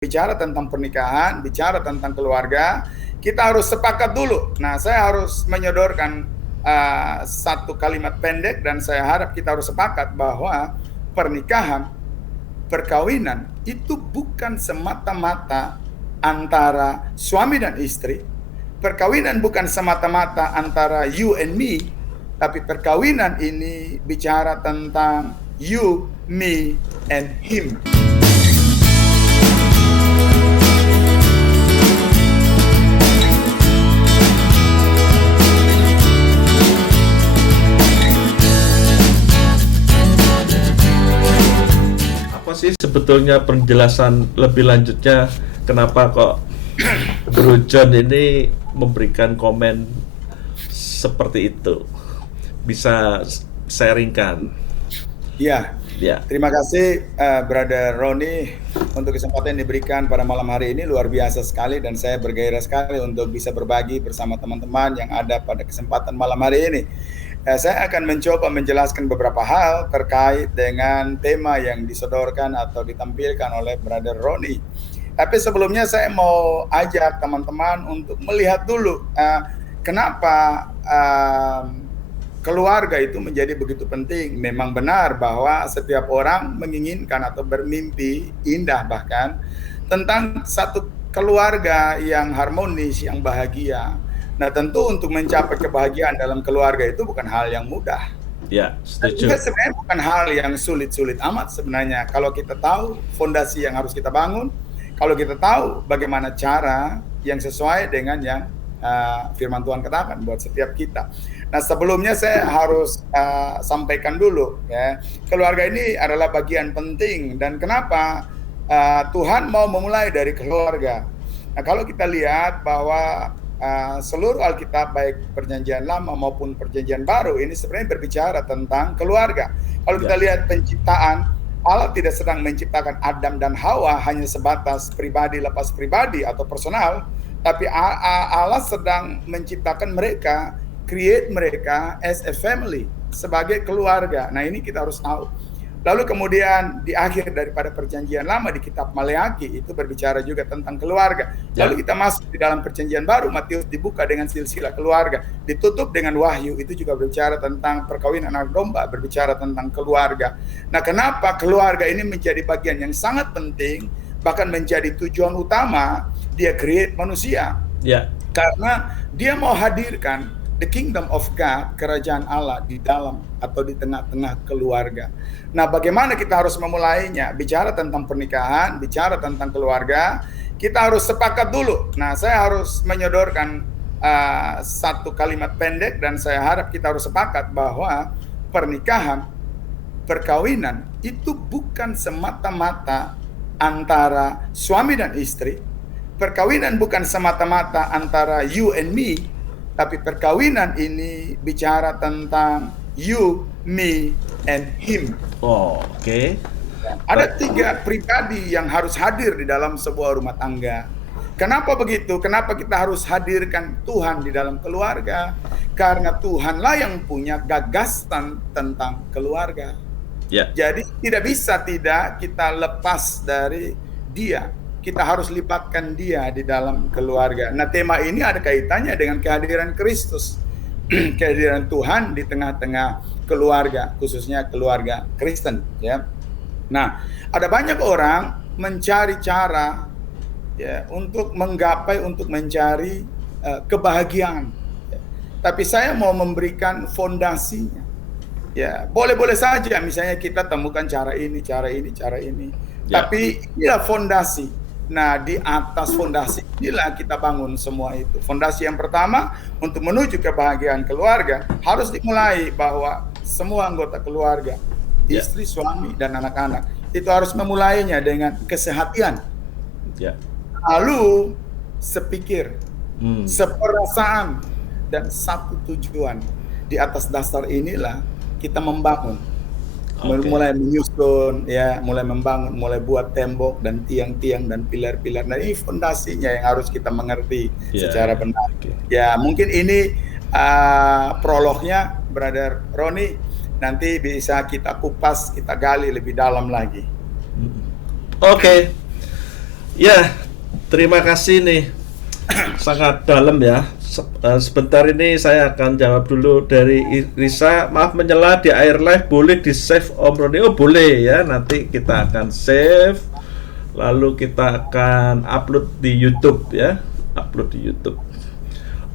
bicara tentang pernikahan, bicara tentang keluarga, kita harus sepakat dulu. Nah, saya harus menyodorkan satu kalimat pendek dan saya harap kita harus sepakat bahwa pernikahan, perkawinan itu bukan semata-mata antara suami dan istri. Perkawinan bukan semata-mata antara you and me, tapi perkawinan ini bicara tentang you, me, and him. Apa sih sebetulnya penjelasan lebih lanjutnya kenapa kok Bro John ini memberikan komen seperti itu? Bisa sharingkan? Ya, Ya. terima kasih Brother Roni untuk kesempatan yang diberikan pada malam hari ini, luar biasa sekali dan saya bergairah sekali untuk bisa berbagi bersama teman-teman yang ada pada kesempatan malam hari ini. Saya akan mencoba menjelaskan beberapa hal terkait dengan tema yang disodorkan atau ditampilkan oleh Brother Roni. Tapi sebelumnya saya mau ajak teman-teman untuk melihat dulu kenapa keluarga itu menjadi begitu penting. Memang benar bahwa setiap orang menginginkan atau bermimpi indah bahkan tentang satu keluarga yang harmonis, yang bahagia. Nah, tentu untuk mencapai kebahagiaan dalam keluarga itu bukan hal yang mudah. Ya, setuju. Juga sebenarnya bukan hal yang sulit-sulit amat sebenarnya. Kalau kita tahu fondasi yang harus kita bangun, kalau kita tahu bagaimana cara yang sesuai dengan yang firman Tuhan katakan buat setiap kita. Nah, sebelumnya saya harus sampaikan dulu ya, keluarga ini adalah bagian penting dan kenapa Tuhan mau memulai dari keluarga. Nah, kalau kita lihat bahwa seluruh Alkitab baik perjanjian lama maupun perjanjian baru ini sebenarnya berbicara tentang keluarga. Kalau kita lihat penciptaan, Allah tidak sedang menciptakan Adam dan Hawa hanya sebatas pribadi lepas pribadi atau personal, tapi Allah sedang menciptakan mereka, create mereka as a family, sebagai keluarga. Nah, ini kita harus tahu. Lalu kemudian di akhir daripada perjanjian lama di kitab Maleakhi itu berbicara juga tentang keluarga. Lalu kita masuk di dalam perjanjian baru, Matius dibuka dengan silsilah keluarga, ditutup dengan Wahyu, itu juga berbicara tentang perkawinan anak domba, berbicara tentang keluarga. Nah, kenapa keluarga ini menjadi bagian yang sangat penting, bahkan menjadi tujuan utama dia create manusia? Ya. Karena dia mau hadirkan the kingdom of God, kerajaan Allah di dalam atau di tengah-tengah keluarga. Nah, bagaimana kita harus memulainya? Bicara tentang pernikahan, bicara tentang keluarga, kita harus sepakat dulu. Nah, saya harus menyodorkan satu kalimat pendek dan saya harap kita harus sepakat bahwa pernikahan, perkawinan itu bukan semata-mata antara suami dan istri. Perkawinan bukan semata-mata antara you and me, tapi perkawinan ini bicara tentang you, me, and him. Oh, oke. Ada 3 pribadi yang harus hadir di dalam sebuah rumah tangga. Kenapa begitu? Kenapa kita harus hadirkan Tuhan di dalam keluarga? Karena Tuhanlah yang punya gagasan tentang keluarga. Yeah. Jadi tidak bisa tidak kita lepas dari Dia. Kita harus libatkan Dia di dalam keluarga. Nah, tema ini ada kaitannya dengan kehadiran Kristus. Kehadiran Tuhan di tengah-tengah keluarga, khususnya keluarga Kristen, ya. Nah, ada banyak orang mencari cara ya untuk menggapai, untuk mencari kebahagiaan. Ya. Tapi saya mau memberikan fondasinya. Ya, boleh-boleh saja misalnya kita temukan cara ini, cara ini, cara ini. Ya. Tapi inilah fondasi. Nah, di atas fondasi inilah kita bangun semua itu. Fondasi yang pertama untuk menuju kebahagiaan keluarga harus dimulai bahwa semua anggota keluarga, istri, suami, dan anak-anak itu harus memulainya dengan kesehatan. Lalu sepikir, seperasaan, dan satu tujuan. Di atas dasar inilah kita membangun. Mulai menyusun, ya, mulai membangun, mulai buat tembok dan tiang-tiang dan pilar-pilar. Nah, ini fondasinya yang harus kita mengerti secara benar. Ya, mungkin ini prolognya, Brother Roni. Nanti bisa kita kupas, kita gali lebih dalam lagi. Oke. Ya, terima kasih nih. Sangat dalam ya. Sebentar ini saya akan jawab dulu dari Risa. Maaf menyela di air live, boleh di save Om Roni? Oh boleh ya. Nanti kita akan save. Lalu kita akan upload di YouTube ya. Upload di YouTube.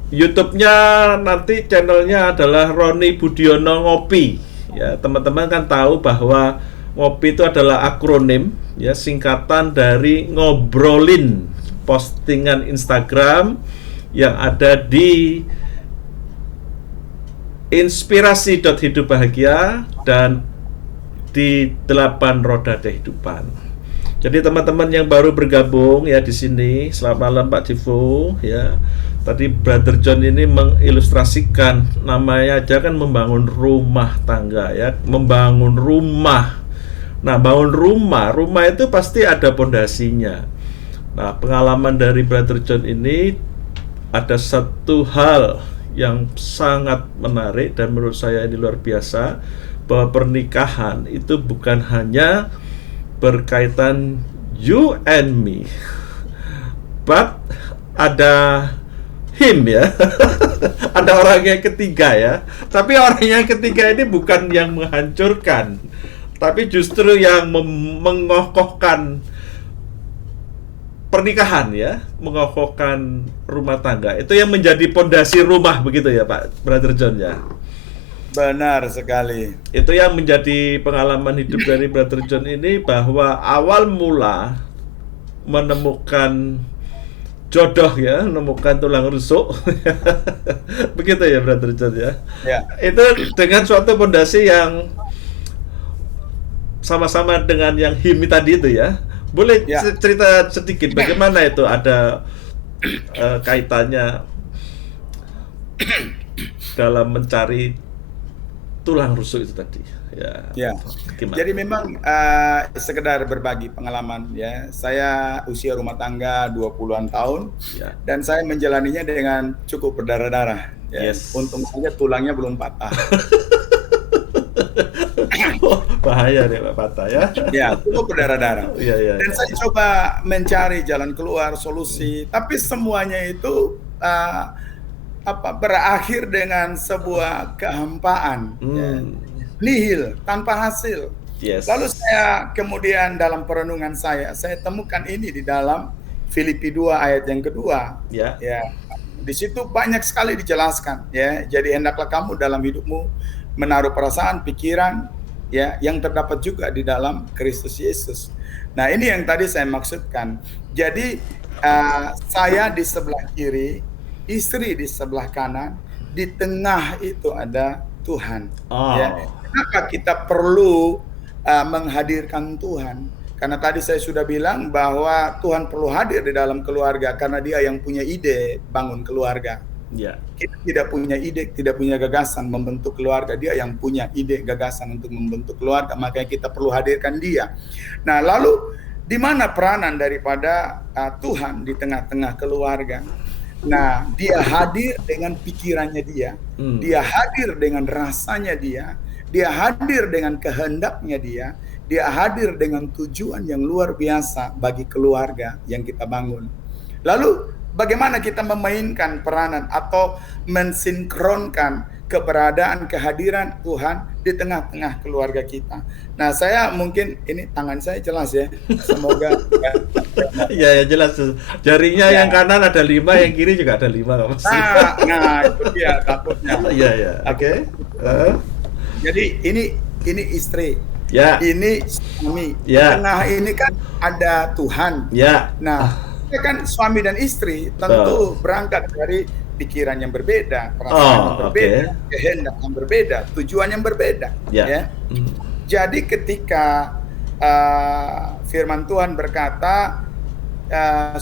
YouTube-nya nanti channelnya adalah Roni Budiono Ngopi. Ya, teman-teman kan tahu bahwa Ngopi itu adalah akronim ya, singkatan dari ngobrolin, postingan Instagram yang ada di inspirasi.hidup bahagia dan di 8 roda kehidupan. Jadi teman-teman yang baru bergabung ya di sini, selamat malam Pak Cifu ya. Tadi Brother John ini mengilustrasikan, namanya aja kan membangun rumah tangga ya, membangun rumah. Nah, bangun rumah itu pasti ada pondasinya. Nah, pengalaman dari Brother John ini ada satu hal yang sangat menarik dan menurut saya ini luar biasa, bahwa pernikahan itu bukan hanya berkaitan you and me, but ada him ya. Ada orang yang ketiga ya. Tapi orang yang ketiga ini bukan yang menghancurkan, tapi justru yang mengokohkan pernikahan ya, mengokohkan rumah tangga. Itu yang menjadi pondasi rumah begitu ya Pak Brother John ya. Benar sekali. Itu yang menjadi pengalaman hidup dari Brother John ini, bahwa awal mula menemukan jodoh ya, menemukan tulang rusuk. Begitu ya Brother John ya. Ya. Itu dengan suatu pondasi yang sama-sama dengan yang himi tadi itu ya. Boleh Ya. cerita sedikit bagaimana itu ada kaitannya dalam mencari tulang rusuk itu tadi ya. Ya. Gimana? Jadi memang sekedar berbagi pengalaman ya. Saya usia rumah tangga 20-an tahun Ya. dan saya menjalaninya dengan cukup berdarah-darah ya. Yes. Untung saja tulangnya belum patah. Bahaya deh Pak patah ya. Ya, cukup berdarah-darah. Iya. Dan saya coba mencari jalan keluar, solusi, tapi semuanya itu berakhir dengan sebuah kehampaan, ya. Nihil, tanpa hasil. Yes. Lalu saya kemudian dalam perenungan saya temukan ini di dalam Filipi 2 ayat yang kedua. Ya. Ya, di situ banyak sekali dijelaskan. Ya, jadi hendaklah kamu dalam hidupmu menaruh perasaan, pikiran, ya, yang terdapat juga di dalam Kristus Yesus. Nah, ini yang tadi saya maksudkan. Jadi saya di sebelah kiri, istri di sebelah kanan, di tengah itu ada Tuhan. Oh. Ya. Kenapa kita perlu menghadirkan Tuhan? Karena tadi saya sudah bilang bahwa Tuhan perlu hadir di dalam keluarga karena Dia yang punya ide bangun keluarga. Ya. Kita tidak punya ide, tidak punya gagasan membentuk keluarga. Dia yang punya ide, gagasan untuk membentuk keluarga. Makanya kita perlu hadirkan Dia. Nah, lalu di mana peranan daripada Tuhan di tengah-tengah keluarga? Nah, Dia hadir dengan pikirannya Dia. Dia hadir dengan rasanya Dia. Dia hadir dengan kehendaknya Dia. Dia hadir dengan tujuan yang luar biasa bagi keluarga yang kita bangun. Lalu bagaimana kita memainkan peranan atau mensinkronkan keberadaan kehadiran Tuhan di tengah-tengah keluarga kita. Nah, saya mungkin ini tangan saya jelas ya. Semoga ya jelas. Jarinya yang kanan ada 5, yang kiri juga ada 5 Mas. Nah, itu dia takutnya. Iya. Oke. Jadi ini istri. Ya. Ini suami. Ya. Di tengah ini kan ada Tuhan. Ya. Nah, kan suami dan istri tentu berangkat dari pikiran yang berbeda, perasaan yang berbeda, kehendak yang berbeda, tujuan yang berbeda. Ya. Jadi ketika firman Tuhan berkata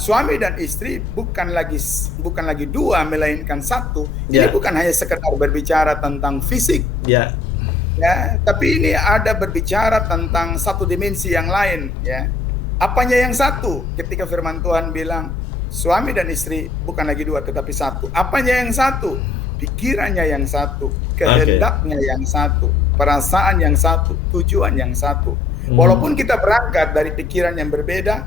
suami dan istri bukan lagi dua melainkan satu. Ini bukan hanya sekedar berbicara tentang fisik. Ya. Ya, tapi ini ada berbicara tentang satu dimensi yang lain, ya. Apanya yang satu? Ketika firman Tuhan bilang suami dan istri bukan lagi dua tetapi satu. Apanya yang satu? Pikirannya yang satu, kehendaknya yang satu, perasaan yang satu, tujuan yang satu. Walaupun kita berangkat dari pikiran yang berbeda,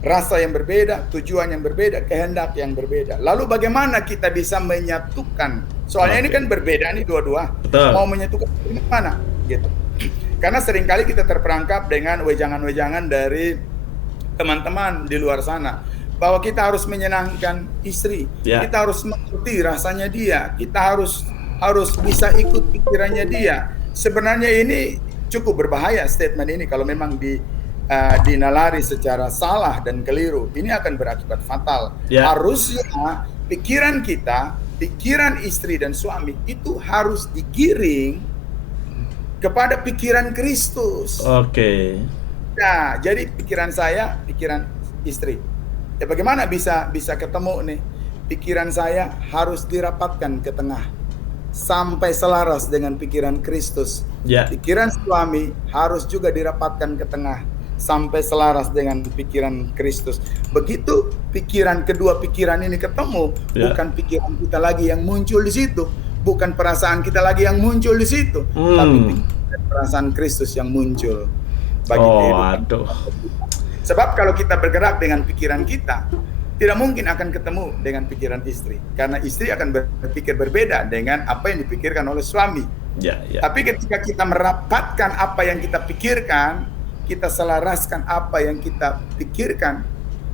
rasa yang berbeda, tujuan yang berbeda, kehendak yang berbeda. Lalu bagaimana kita bisa menyatukan? Soalnya ini kan berbeda nih dua-dua. Betul. Mau menyatukan gimana? Gitu. Karena seringkali kita terperangkap dengan wejangan-wejangan dari teman-teman di luar sana, bahwa kita harus menyenangkan istri, kita harus mengerti rasanya dia, kita harus bisa ikut pikirannya dia. Sebenarnya ini cukup berbahaya statement ini kalau memang dinalari secara salah dan keliru. Ini akan berakibat fatal. Harusnya pikiran kita, pikiran istri dan suami itu harus digiring kepada pikiran Kristus. Nah, jadi pikiran saya, pikiran istri. Ya bagaimana bisa ketemu nih? Pikiran saya harus dirapatkan ke tengah sampai selaras dengan pikiran Kristus. Pikiran suami harus juga dirapatkan ke tengah sampai selaras dengan pikiran Kristus. Begitu kedua pikiran ini ketemu, bukan pikiran kita lagi yang muncul di situ, bukan perasaan kita lagi yang muncul di situ, tapi perasaan Kristus yang muncul bagi kehidupan. Sebab kalau kita bergerak dengan pikiran kita, tidak mungkin akan ketemu dengan pikiran istri, karena istri akan berpikir berbeda dengan apa yang dipikirkan oleh suami. Tapi ketika kita merapatkan apa yang kita pikirkan, kita selaraskan apa yang kita pikirkan,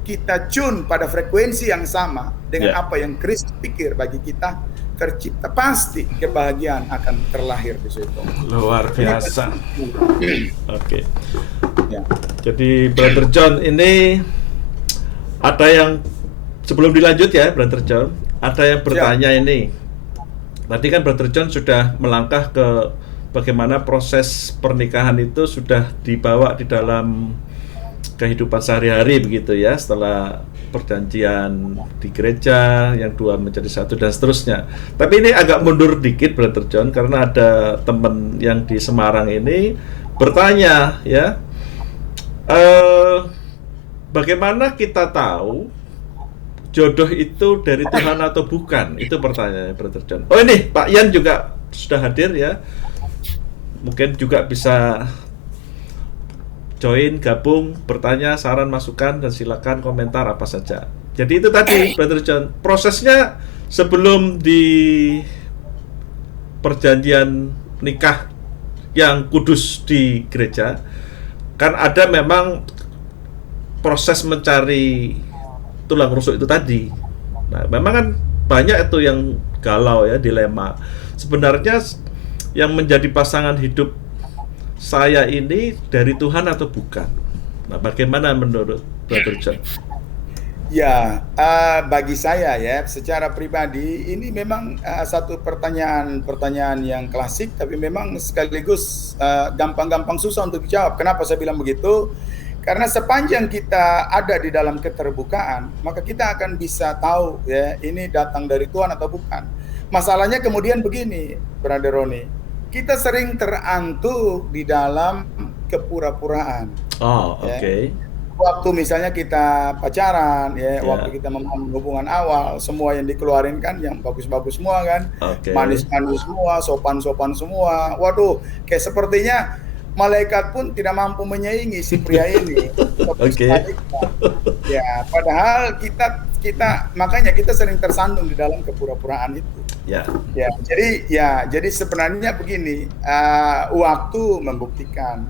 kita tune pada frekuensi yang sama dengan apa yang Kristus pikir bagi kita, tercipta, pasti kebahagiaan akan terlahir di situ. Luar biasa. Jadi Brother John, ini ada yang sebelum dilanjut ya Brother John, ada yang bertanya ini. Tadi kan Brother John sudah melangkah ke bagaimana proses pernikahan itu sudah dibawa di dalam kehidupan sehari-hari begitu ya, setelah perjanjian di gereja, yang dua menjadi satu dan seterusnya. Tapi ini agak mundur dikit Brother John, karena ada teman yang di Semarang ini bertanya ya, bagaimana kita tahu jodoh itu dari Tuhan atau bukan? Itu pertanyaannya Brother John. Oh ini Pak Yan juga sudah hadir ya, mungkin juga bisa join, gabung, bertanya, saran, masukan, dan silakan komentar apa saja. Jadi itu tadi Brother John, prosesnya sebelum di perjanjian nikah yang kudus di gereja, kan ada memang proses mencari tulang rusuk itu tadi. Nah, memang kan banyak itu yang galau ya, dilema. Sebenarnya yang menjadi pasangan hidup saya ini dari Tuhan atau bukan? Nah, bagaimana menurut Brother John? Ya, bagi saya ya, secara pribadi ini memang satu pertanyaan yang klasik, tapi memang sekaligus gampang-gampang susah untuk dijawab. Kenapa saya bilang begitu? Karena sepanjang kita ada di dalam keterbukaan, maka kita akan bisa tahu ya, ini datang dari Tuhan atau bukan. Masalahnya kemudian begini, Brother Roni, kita sering terantuk di dalam kepura-puraan. Oke. Waktu misalnya kita pacaran, ya, waktu kita membangun hubungan awal, semua yang dikeluarin kan yang bagus-bagus semua kan, manis-manis semua, sopan-sopan semua. Waduh, kayak sepertinya malaikat pun tidak mampu menyaingi si pria ini. Ya, padahal kita makanya kita sering tersandung di dalam kepura-puraan itu. Jadi sebenarnya begini, waktu membuktikan,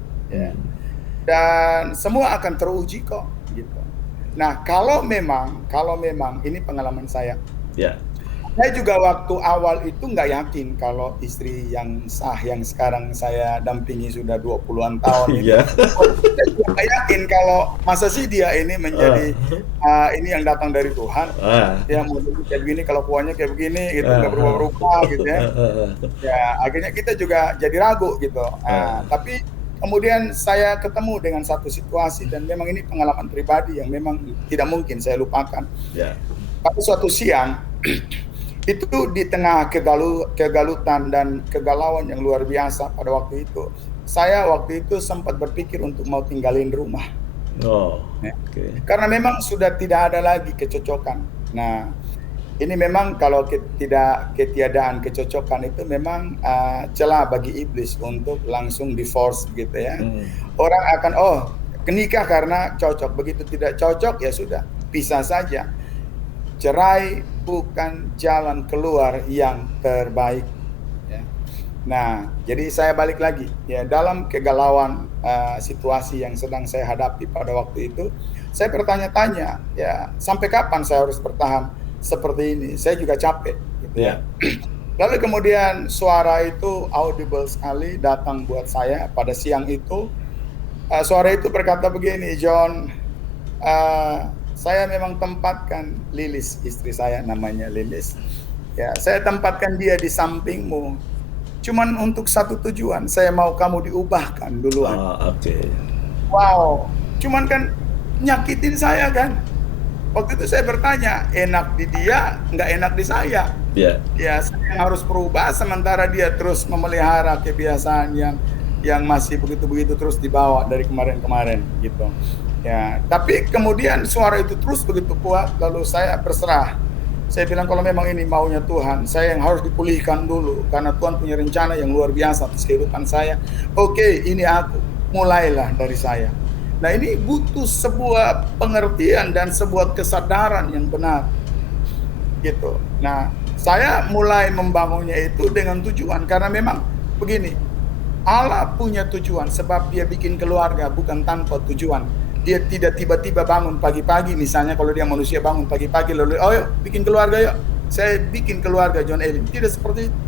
dan semua akan teruji kok, gitu. Nah, kalau memang ini pengalaman saya. Saya juga waktu awal itu nggak yakin kalau istri yang sah yang sekarang saya dampingi sudah 20-an tahun ini. Saya juga nggak yakin kalau masa sih dia ini menjadi ini yang datang dari Tuhan. Dia mau kayak begini, kalau puannya kayak begini gitu, nggak berubah-ubah gitu ya. Ya, akhirnya kita juga jadi ragu gitu. Tapi kemudian saya ketemu dengan satu situasi, dan memang ini pengalaman pribadi yang memang tidak mungkin saya lupakan. Pada suatu siang itu di tengah kegalutan dan kegalauan yang luar biasa pada waktu itu, saya waktu itu sempat berpikir untuk mau tinggalin rumah. Karena memang sudah tidak ada lagi kecocokan. Nah, ini memang kalau ketiadaan kecocokan itu memang celah bagi iblis untuk langsung divorce gitu ya. Orang akan Nikah karena cocok, begitu tidak cocok ya sudah, pisah saja. Cerai bukan jalan keluar yang terbaik. Ya. Nah, jadi saya balik lagi ya, dalam kegalauan situasi yang sedang saya hadapi pada waktu itu, saya bertanya-tanya ya, sampai kapan saya harus bertahan seperti ini? Saya juga capek, gitu ya. Lalu kemudian suara itu audible sekali datang buat saya pada siang itu. Suara itu berkata begini, John, saya memang tempatkan Lilis, istri saya namanya Lilis. Ya, saya tempatkan dia di sampingmu. Cuman untuk satu tujuan, saya mau kamu diubahkan duluan. Oke. Wow, cuman kan nyakitin saya kan. Waktu itu saya bertanya, enak di dia, nggak enak di saya. Ya. Ya, saya harus berubah sementara dia terus memelihara kebiasaan yang masih begitu-begitu terus dibawa dari kemarin-kemarin gitu. Ya, tapi kemudian suara itu terus begitu kuat, lalu saya berserah. Saya bilang kalau memang ini maunya Tuhan, saya yang harus dipulihkan dulu karena Tuhan punya rencana yang luar biasa atas kehidupan saya. Oke, ini aku, mulailah dari saya. Nah, ini butuh sebuah pengertian dan sebuah kesadaran yang benar. Gitu. Nah, saya mulai membangunnya itu dengan tujuan karena memang begini, Allah punya tujuan sebab dia bikin keluarga bukan tanpa tujuan. Dia tidak tiba-tiba bangun pagi-pagi, misalnya kalau dia manusia bangun pagi-pagi lalu, oh yuk bikin keluarga yuk, saya bikin keluarga John Elim. Tidak seperti itu.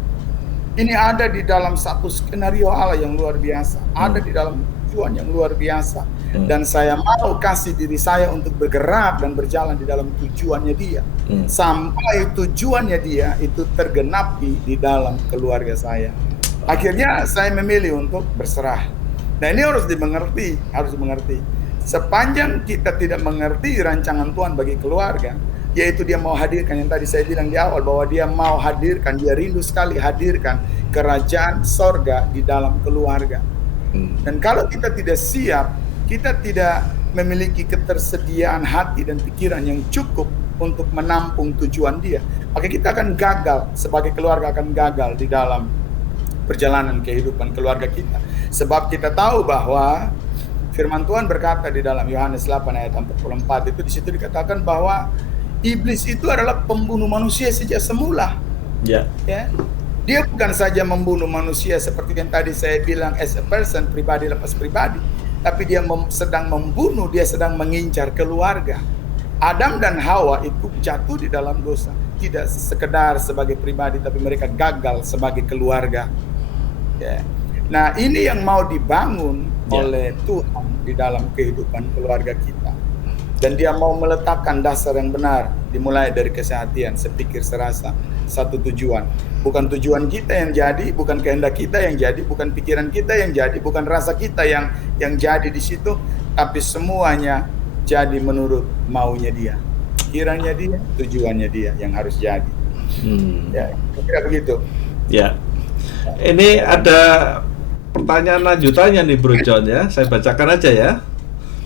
Ini ada di dalam satu skenario Allah yang luar biasa, ada di dalam tujuan yang luar biasa. Dan saya mau kasih diri saya untuk bergerak dan berjalan di dalam tujuannya dia. Sampai tujuannya dia itu tergenapi di dalam keluarga saya. Akhirnya saya memilih untuk berserah. Nah, ini harus dimengerti, Sepanjang kita tidak mengerti rancangan Tuhan bagi keluarga, yaitu dia mau hadirkan, yang tadi saya bilang di awal, bahwa dia mau hadirkan, dia rindu sekali hadirkan kerajaan sorga di dalam keluarga. Dan kalau kita tidak siap, kita tidak memiliki ketersediaan hati dan pikiran yang cukup untuk menampung tujuan dia, maka kita akan gagal, sebagai keluarga akan gagal di dalam perjalanan kehidupan keluarga kita. Sebab kita tahu bahwa firman Tuhan berkata di dalam Yohanes 8 ayat 44 itu, di situ dikatakan bahwa iblis itu adalah pembunuh manusia sejak semula. Ya. Dia bukan saja membunuh manusia seperti yang tadi saya bilang as a person, pribadi lepas pribadi, tapi dia sedang membunuh, dia sedang mengincar keluarga. Adam dan Hawa itu jatuh di dalam dosa, tidak sekedar sebagai pribadi, tapi mereka gagal sebagai keluarga. Ya. Nah, ini yang mau dibangun oleh Tuhan di dalam kehidupan keluarga kita. Dan dia mau meletakkan dasar yang benar, dimulai dari kesehatan, sepikir, serasa, satu tujuan. Bukan tujuan kita yang jadi, bukan kehendak kita yang jadi, bukan pikiran kita yang jadi, bukan rasa kita yang jadi di situ, tapi semuanya jadi menurut maunya dia. Kiranya dia, tujuannya dia yang harus jadi. Ya, kira begitu. Ya. Ini ada pertanyaan lanjutannya nih Bro John ya. Saya bacakan aja ya.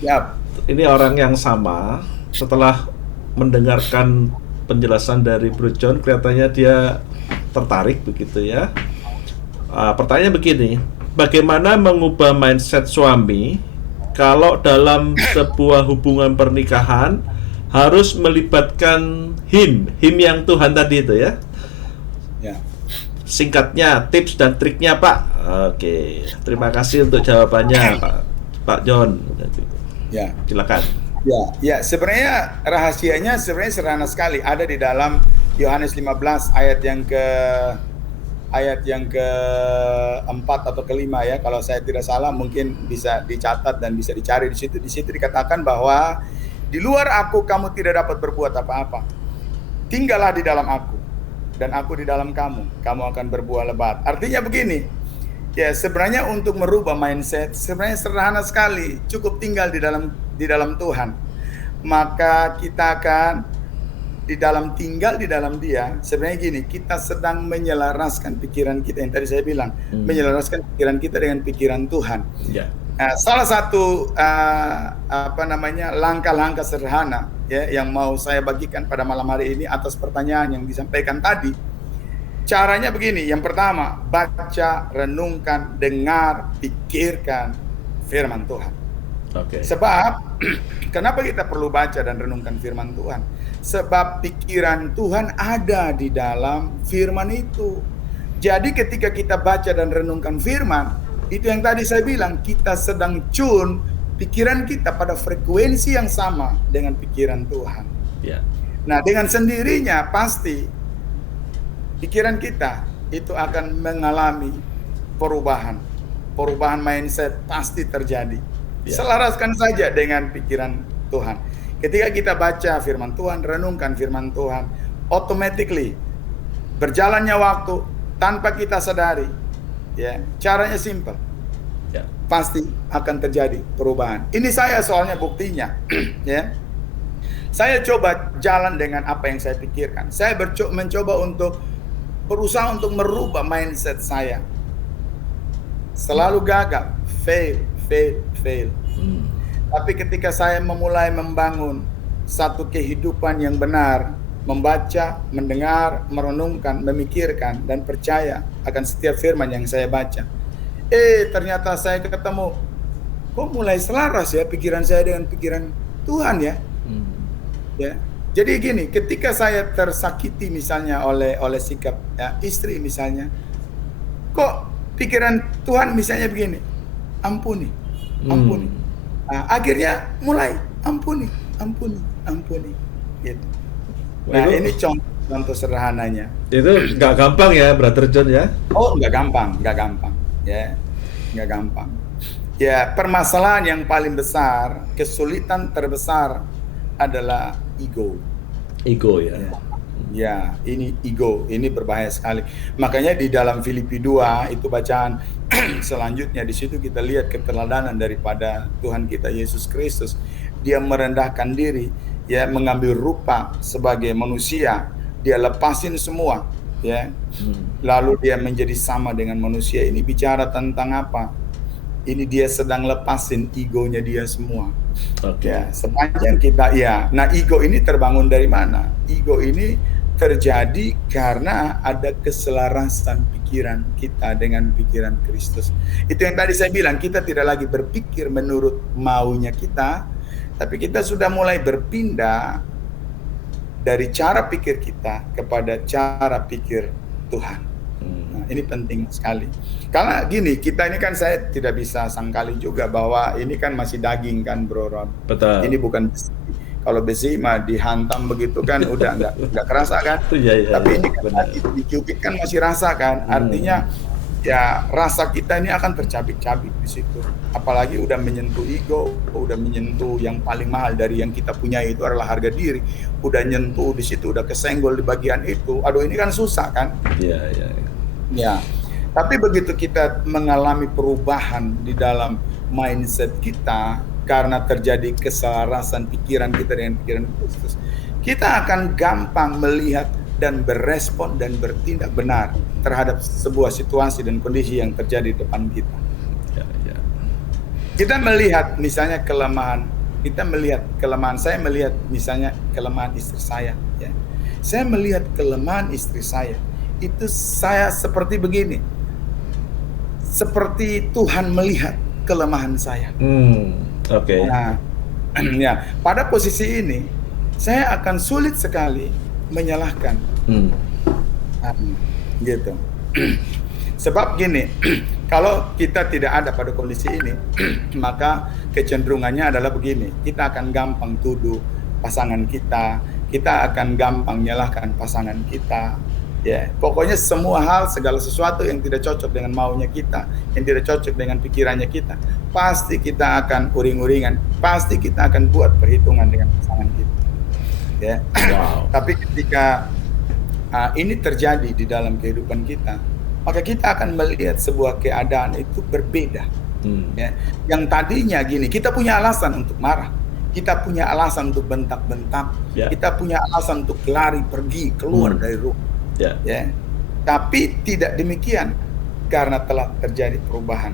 Yap. Ini orang yang sama, setelah mendengarkan penjelasan dari Bro John, kelihatannya dia tertarik begitu ya. Pertanyaan begini, bagaimana mengubah mindset suami kalau dalam sebuah hubungan pernikahan harus melibatkan him yang Tuhan tadi itu ya? Ya. Singkatnya, tips dan triknya Pak. Oke, terima kasih untuk jawabannya Pak John. Ya, silakan. Ya, sebenarnya rahasianya sebenarnya sederhana sekali, ada di dalam Yohanes 15 ayat yang ke-4 atau ke-5 ya, kalau saya tidak salah, mungkin bisa dicatat dan bisa dicari di situ. Di situ dikatakan bahwa di luar aku kamu tidak dapat berbuat apa-apa. Tinggallah di dalam aku dan aku di dalam kamu akan berbuah lebat. Artinya begini, ya sebenarnya untuk merubah mindset sebenarnya sederhana sekali, cukup tinggal di dalam Tuhan. Maka kita akan tinggal di dalam Dia. Sebenarnya gini, kita sedang menyelaraskan pikiran kita, yang tadi saya bilang, menyelaraskan pikiran kita dengan pikiran Tuhan. Salah satu langkah-langkah sederhana ya yang mau saya bagikan pada malam hari ini atas pertanyaan yang disampaikan tadi. Caranya begini, yang pertama, baca, renungkan, dengar, pikirkan firman Tuhan. Oke. Sebab kenapa kita perlu baca dan renungkan firman Tuhan? Sebab pikiran Tuhan ada di dalam firman itu. Jadi ketika kita baca dan renungkan firman, itu yang tadi saya bilang, kita sedang tune pikiran kita pada frekuensi yang sama dengan pikiran Tuhan. Ya. Nah, dengan sendirinya pasti pikiran kita itu akan mengalami perubahan. Perubahan mindset pasti terjadi. Ya. Selaraskan saja dengan pikiran Tuhan. Ketika kita baca firman Tuhan, renungkan firman Tuhan, automatically berjalannya waktu tanpa kita sadari, ya, caranya simple. Ya. Pasti akan terjadi perubahan. Ini saya soalnya buktinya, ya. Saya coba jalan dengan apa yang saya pikirkan. Saya mencoba untuk berusaha untuk merubah mindset saya. Selalu gagal, fail. Tapi ketika saya memulai membangun satu kehidupan yang benar, membaca, mendengar, merenungkan, memikirkan, dan percaya akan setiap firman yang saya baca, ternyata saya ketemu, kok mulai selaras ya pikiran saya dengan pikiran Tuhan ya. Ya. Jadi gini, ketika saya tersakiti misalnya oleh sikap ya, istri misalnya, kok pikiran Tuhan misalnya begini, ampuni. Nah, akhirnya mulai ampuni. Gitu. Nah, ini contoh sederhananya. Itu nggak gampang ya, Brother John ya? Oh, nggak gampang. Ya, nggak gampang. Ya, permasalahan yang paling besar, kesulitan terbesar adalah ego. Ego ya. Ya, ini ego, ini berbahaya sekali. Makanya di dalam Filipi 2 itu bacaan selanjutnya, di situ kita lihat keteladanan daripada Tuhan kita Yesus Kristus. Dia merendahkan diri, ya, mengambil rupa sebagai manusia, dia lepasin semua, ya. Lalu dia menjadi sama dengan manusia. Ini bicara tentang apa? Ini dia sedang lepasin egonya dia semua. Ya, sepanjang kita, ya. Nah, ego ini terbangun dari mana? Ego ini terjadi karena ada keselarasan pikiran kita dengan pikiran Kristus. Itu yang tadi saya bilang, kita tidak lagi berpikir menurut maunya kita, tapi kita sudah mulai berpindah dari cara pikir kita kepada cara pikir Tuhan. Nah, ini penting sekali. Karena gini, kita ini kan, saya tidak bisa sangkali juga bahwa ini kan masih daging kan, Bro Ron. Betul. Ini bukan besi. Kalau besi mah dihantam begitu kan udah nggak kerasa kan. Ya, tapi ini kan dicubit kan masih rasa kan. Artinya ya rasa kita ini akan tercabik-cabik di situ. Apalagi udah menyentuh ego, udah menyentuh yang paling mahal dari yang kita punya, itu adalah harga diri. Udah nyentuh di situ, udah kesenggol di bagian itu. Aduh, ini kan susah kan. Ya. Tapi begitu kita mengalami perubahan di dalam mindset kita karena terjadi keselarasan pikiran kita dengan pikiran Kristus, kita akan gampang melihat dan berespon dan bertindak benar terhadap sebuah situasi dan kondisi yang terjadi di depan kita. Kita melihat misalnya kelemahan, saya melihat misalnya kelemahan istri saya, ya. Saya melihat kelemahan istri saya, itu saya seperti begini, seperti Tuhan melihat kelemahan saya. Nah, ya, pada posisi ini saya akan sulit sekali menyalahkan, gitu. Sebab gini, kalau kita tidak ada pada kondisi ini, maka kecenderungannya adalah begini: kita akan gampang tuduh pasangan kita akan gampang menyalahkan pasangan kita. Ya, pokoknya semua hal, segala sesuatu yang tidak cocok dengan maunya kita, yang tidak cocok dengan pikirannya kita, pasti kita akan uring-uringan, pasti kita akan buat perhitungan dengan pasangan kita. Ya. Wow. Tapi ketika ini terjadi di dalam kehidupan kita, maka kita akan melihat sebuah keadaan itu berbeda. Ya. Yang tadinya gini, kita punya alasan untuk marah, kita punya alasan untuk bentak-bentak, kita punya alasan untuk lari pergi keluar dari rumah. Ya, tapi tidak demikian karena telah terjadi perubahan.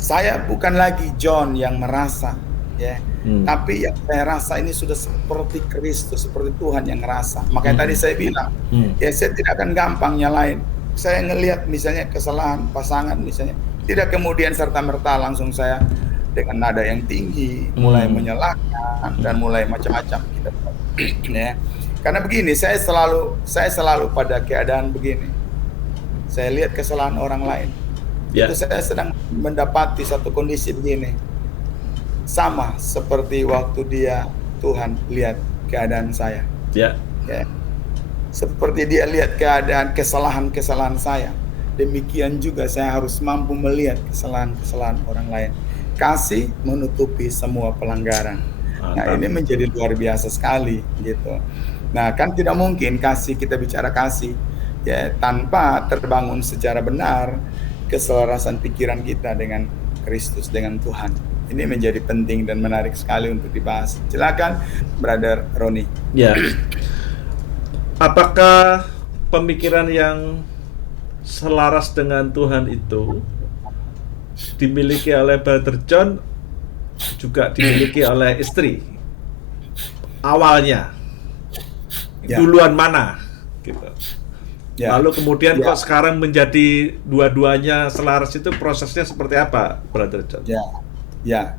Saya bukan lagi John yang merasa, ya, tapi yang saya rasa ini sudah seperti Kristus, seperti Tuhan yang ngerasa. Makanya tadi saya bilang, ya, saya tidak akan gampang nyalain. Saya ngelihat misalnya kesalahan pasangan misalnya, tidak kemudian serta-merta langsung saya dengan nada yang tinggi, mulai menyalahkan dan mulai macam-macam kita. Ya. Karena begini, saya selalu pada keadaan begini. Saya lihat kesalahan orang lain. Ya. Itu saya sedang mendapati satu kondisi begini. Sama seperti waktu Tuhan lihat keadaan saya. Ya. Ya. Seperti dia lihat keadaan kesalahan-kesalahan saya. Demikian juga saya harus mampu melihat kesalahan-kesalahan orang lain. Kasih menutupi semua pelanggaran. Nah, ini menjadi luar biasa sekali gitu. Nah, kan tidak mungkin kita bicara kasih ya tanpa terbangun secara benar keselarasan pikiran kita dengan Kristus, dengan Tuhan. Ini menjadi penting dan menarik sekali untuk dibahas. Silakan, Brother Roni. Ya. Apakah pemikiran yang selaras dengan Tuhan itu dimiliki oleh Brother John juga dimiliki oleh istri awalnya? Ya. Duluan mana gitu. Ya. Lalu kemudian kok sekarang menjadi dua-duanya selaras, itu prosesnya seperti apa, Brother John? Ya.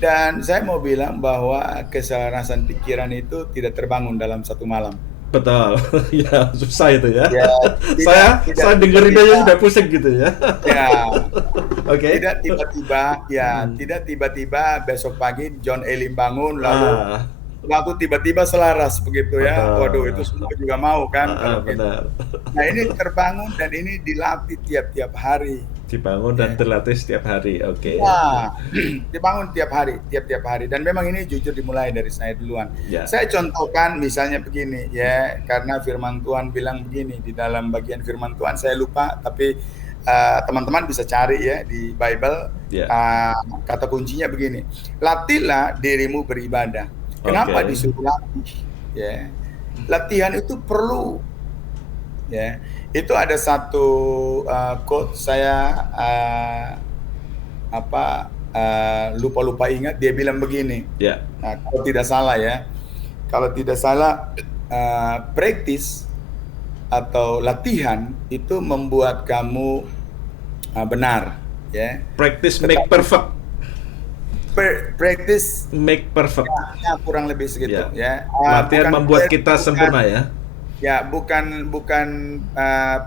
Dan saya mau bilang bahwa keselarasan pikiran itu tidak terbangun dalam satu malam. Betul. Ya, susah itu ya. Saya dengerin aja sudah pusing gitu ya. Ya. Oke. Tidak tiba-tiba besok pagi John Elim bangun lalu tiba-tiba selaras begitu ya. Waduh, itu semua juga mau kan kalau benar. Nah, ini terbangun dan ini dilatih tiap-tiap hari. Dibangun dan terlatih setiap hari. Oke. Ya, dibangun tiap hari dan memang ini jujur dimulai dari saya duluan. Ya. Saya contohkan misalnya begini ya, karena firman Tuhan bilang begini di dalam bagian firman Tuhan, saya lupa tapi teman-teman bisa cari ya di Bible. Kata kuncinya begini, latihlah dirimu beribadah. Kenapa disuruh latih? Ya, latihan itu perlu. Ya, itu ada satu quote saya lupa ingat, dia bilang begini. Nah, kalau tidak salah praktis atau latihan itu membuat kamu benar. Ya. Practice make perfect. Practice make perfect. Ya, kurang lebih segitu. Ya. Latihan membuat kita sempurna ya. Ya, bukan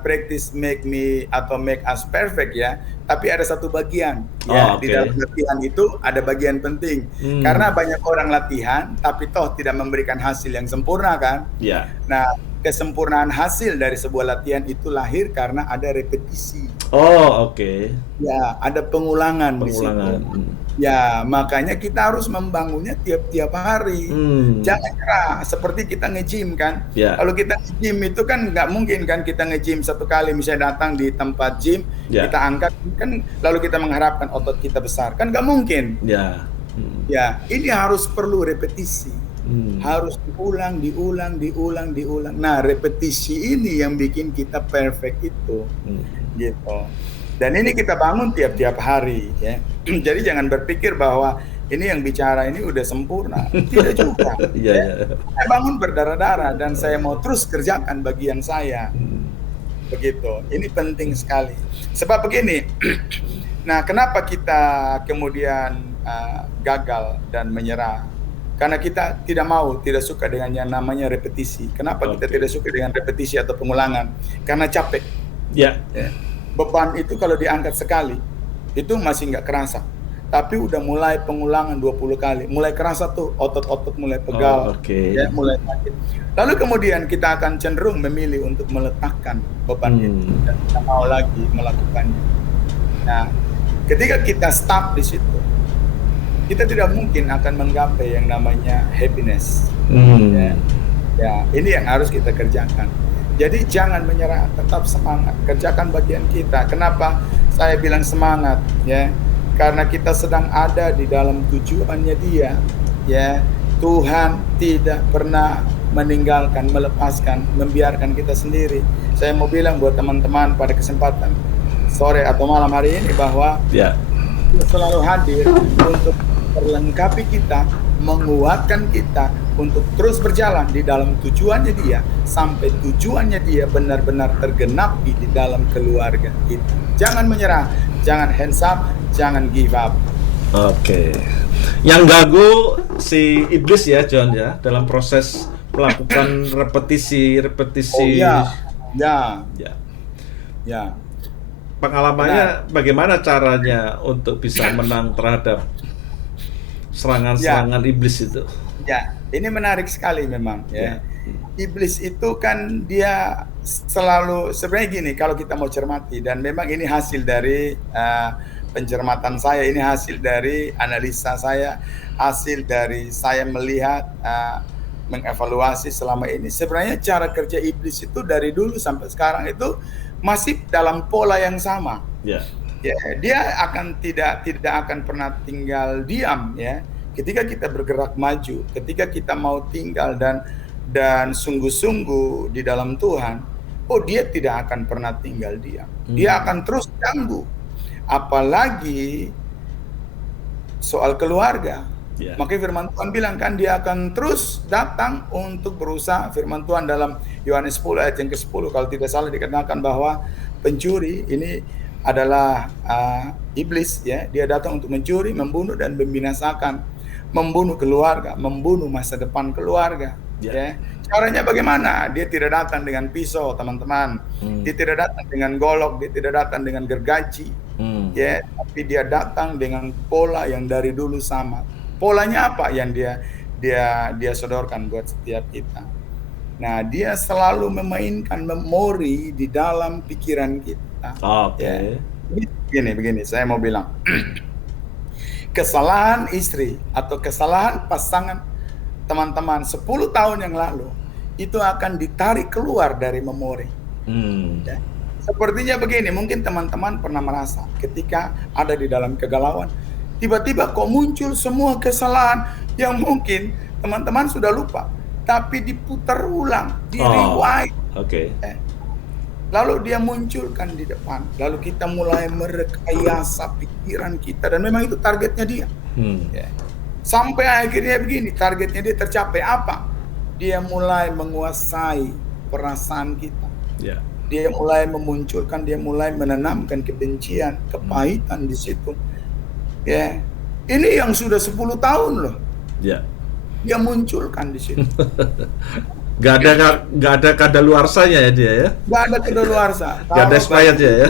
practice make me atau make us perfect ya, tapi ada satu bagian ya. Di dalam latihan itu ada bagian penting. Karena banyak orang latihan tapi toh tidak memberikan hasil yang sempurna kan. Ya. Nah, kesempurnaan hasil dari sebuah latihan itu lahir karena ada repetisi. Ya, ada pengulangan. Di situ. Ya, makanya kita harus membangunnya tiap-tiap hari. Jangan nyerah, seperti kita nge-gym kan. Kalau kita nge-gym itu kan nggak mungkin kan kita nge-gym satu kali, misalnya datang di tempat gym, kita angkat kan, lalu kita mengharapkan otot kita besar, kan nggak mungkin. Ya, ini harus perlu repetisi. Harus diulang. Nah, repetisi ini yang bikin kita perfect itu. Gitu. Dan ini kita bangun tiap-tiap hari ya. Jadi jangan berpikir bahwa ini yang bicara ini udah sempurna. Tidak juga. Saya bangun berdarah-darah dan saya mau terus kerjakan bagian saya. Begitu. Ini penting sekali. Sebab begini. Nah, kenapa kita kemudian gagal dan menyerah? Karena kita tidak suka dengan yang namanya repetisi. Kenapa kita tidak suka dengan repetisi atau pengulangan? Karena capek. Ya. Beban itu kalau diangkat sekali itu masih nggak kerasa, tapi udah mulai pengulangan 20 kali mulai kerasa tuh, otot-otot mulai pegal, ya, mulai sakit. Lalu kemudian kita akan cenderung memilih untuk meletakkan beban itu dan tidak mau lagi melakukannya. Nah, ketika kita stop di situ, kita tidak mungkin akan menggapai yang namanya happiness. Ya, ini yang harus kita kerjakan. Jadi jangan menyerah, tetap semangat, kerjakan bagian kita. Kenapa saya bilang semangat? Ya, karena kita sedang ada di dalam tujuannya Dia. Ya, Tuhan tidak pernah meninggalkan, melepaskan, membiarkan kita sendiri. Saya mau bilang buat teman-teman pada kesempatan sore atau malam hari ini bahwa Dia selalu hadir untuk melengkapi kita, menguatkan kita untuk terus berjalan di dalam tujuannya Dia, sampai tujuannya Dia benar-benar tergenapi di dalam keluarga kita. Jangan menyerah, jangan hands up, jangan give up. Oke. Yang ganggu si iblis ya, John ya, dalam proses melakukan Oh repetisi. ya, ya, Ya. ya. Benar. Pengalamannya bagaimana caranya untuk bisa menang terhadap Ya, serangan-serangan iblis itu? ya. Ini menarik sekali memang Ya. ya. Iblis itu kan dia selalu sebenarnya gini kalau kita mau cermati, dan memang ini hasil dari pencermatan saya, ini hasil dari analisa saya, hasil dari saya melihat, mengevaluasi selama ini. Sebenarnya cara kerja iblis itu dari dulu sampai sekarang itu masih dalam pola yang sama. Ya. Ya, dia akan tidak akan pernah tinggal diam ya. Ketika kita bergerak maju, ketika kita mau tinggal dan sungguh-sungguh di dalam Tuhan, oh dia tidak akan pernah tinggal diam. Dia akan terus ganggu. Apalagi soal keluarga. Ya. Makanya firman Tuhan bilang kan dia akan terus datang untuk berusaha. Firman Tuhan dalam Yohanes 10 ayat yang ke-10 kalau tidak salah dikatakan bahwa pencuri ini adalah iblis ya. Dia datang untuk mencuri, membunuh dan membinasakan, membunuh keluarga, membunuh masa depan keluarga. Ya. Caranya bagaimana? Dia tidak datang dengan pisau, teman-teman. Dia tidak datang dengan golok, dia tidak datang dengan gergaji. Ya, tapi dia datang dengan pola yang dari dulu sama. Polanya apa yang dia sodorkan buat setiap kita. Nah, dia selalu memainkan memori di dalam pikiran kita. Oke. Ya. Begini, saya mau bilang. Kesalahan istri atau kesalahan pasangan teman-teman 10 tahun yang lalu itu akan ditarik keluar dari memori. Ya. Sepertinya begini, mungkin teman-teman pernah merasa ketika ada di dalam kegalauan, tiba-tiba kok muncul semua kesalahan yang mungkin teman-teman sudah lupa, tapi diputar ulang, di-rewind. Oke. Lalu dia munculkan di depan, lalu kita mulai merekayasa pikiran kita, dan memang itu targetnya dia. Ya. Sampai akhirnya begini, targetnya dia tercapai apa? Dia mulai menguasai perasaan kita. Ya. Dia mulai memunculkan, dia mulai menanamkan kebencian, kepahitan di situ. Ya. Ini yang sudah 10 tahun loh. Ya. Dia munculkan di situ. Gak ada kadaluarsanya ya dia ya? Gak ada kadaluarsa. Gak ada expired ya?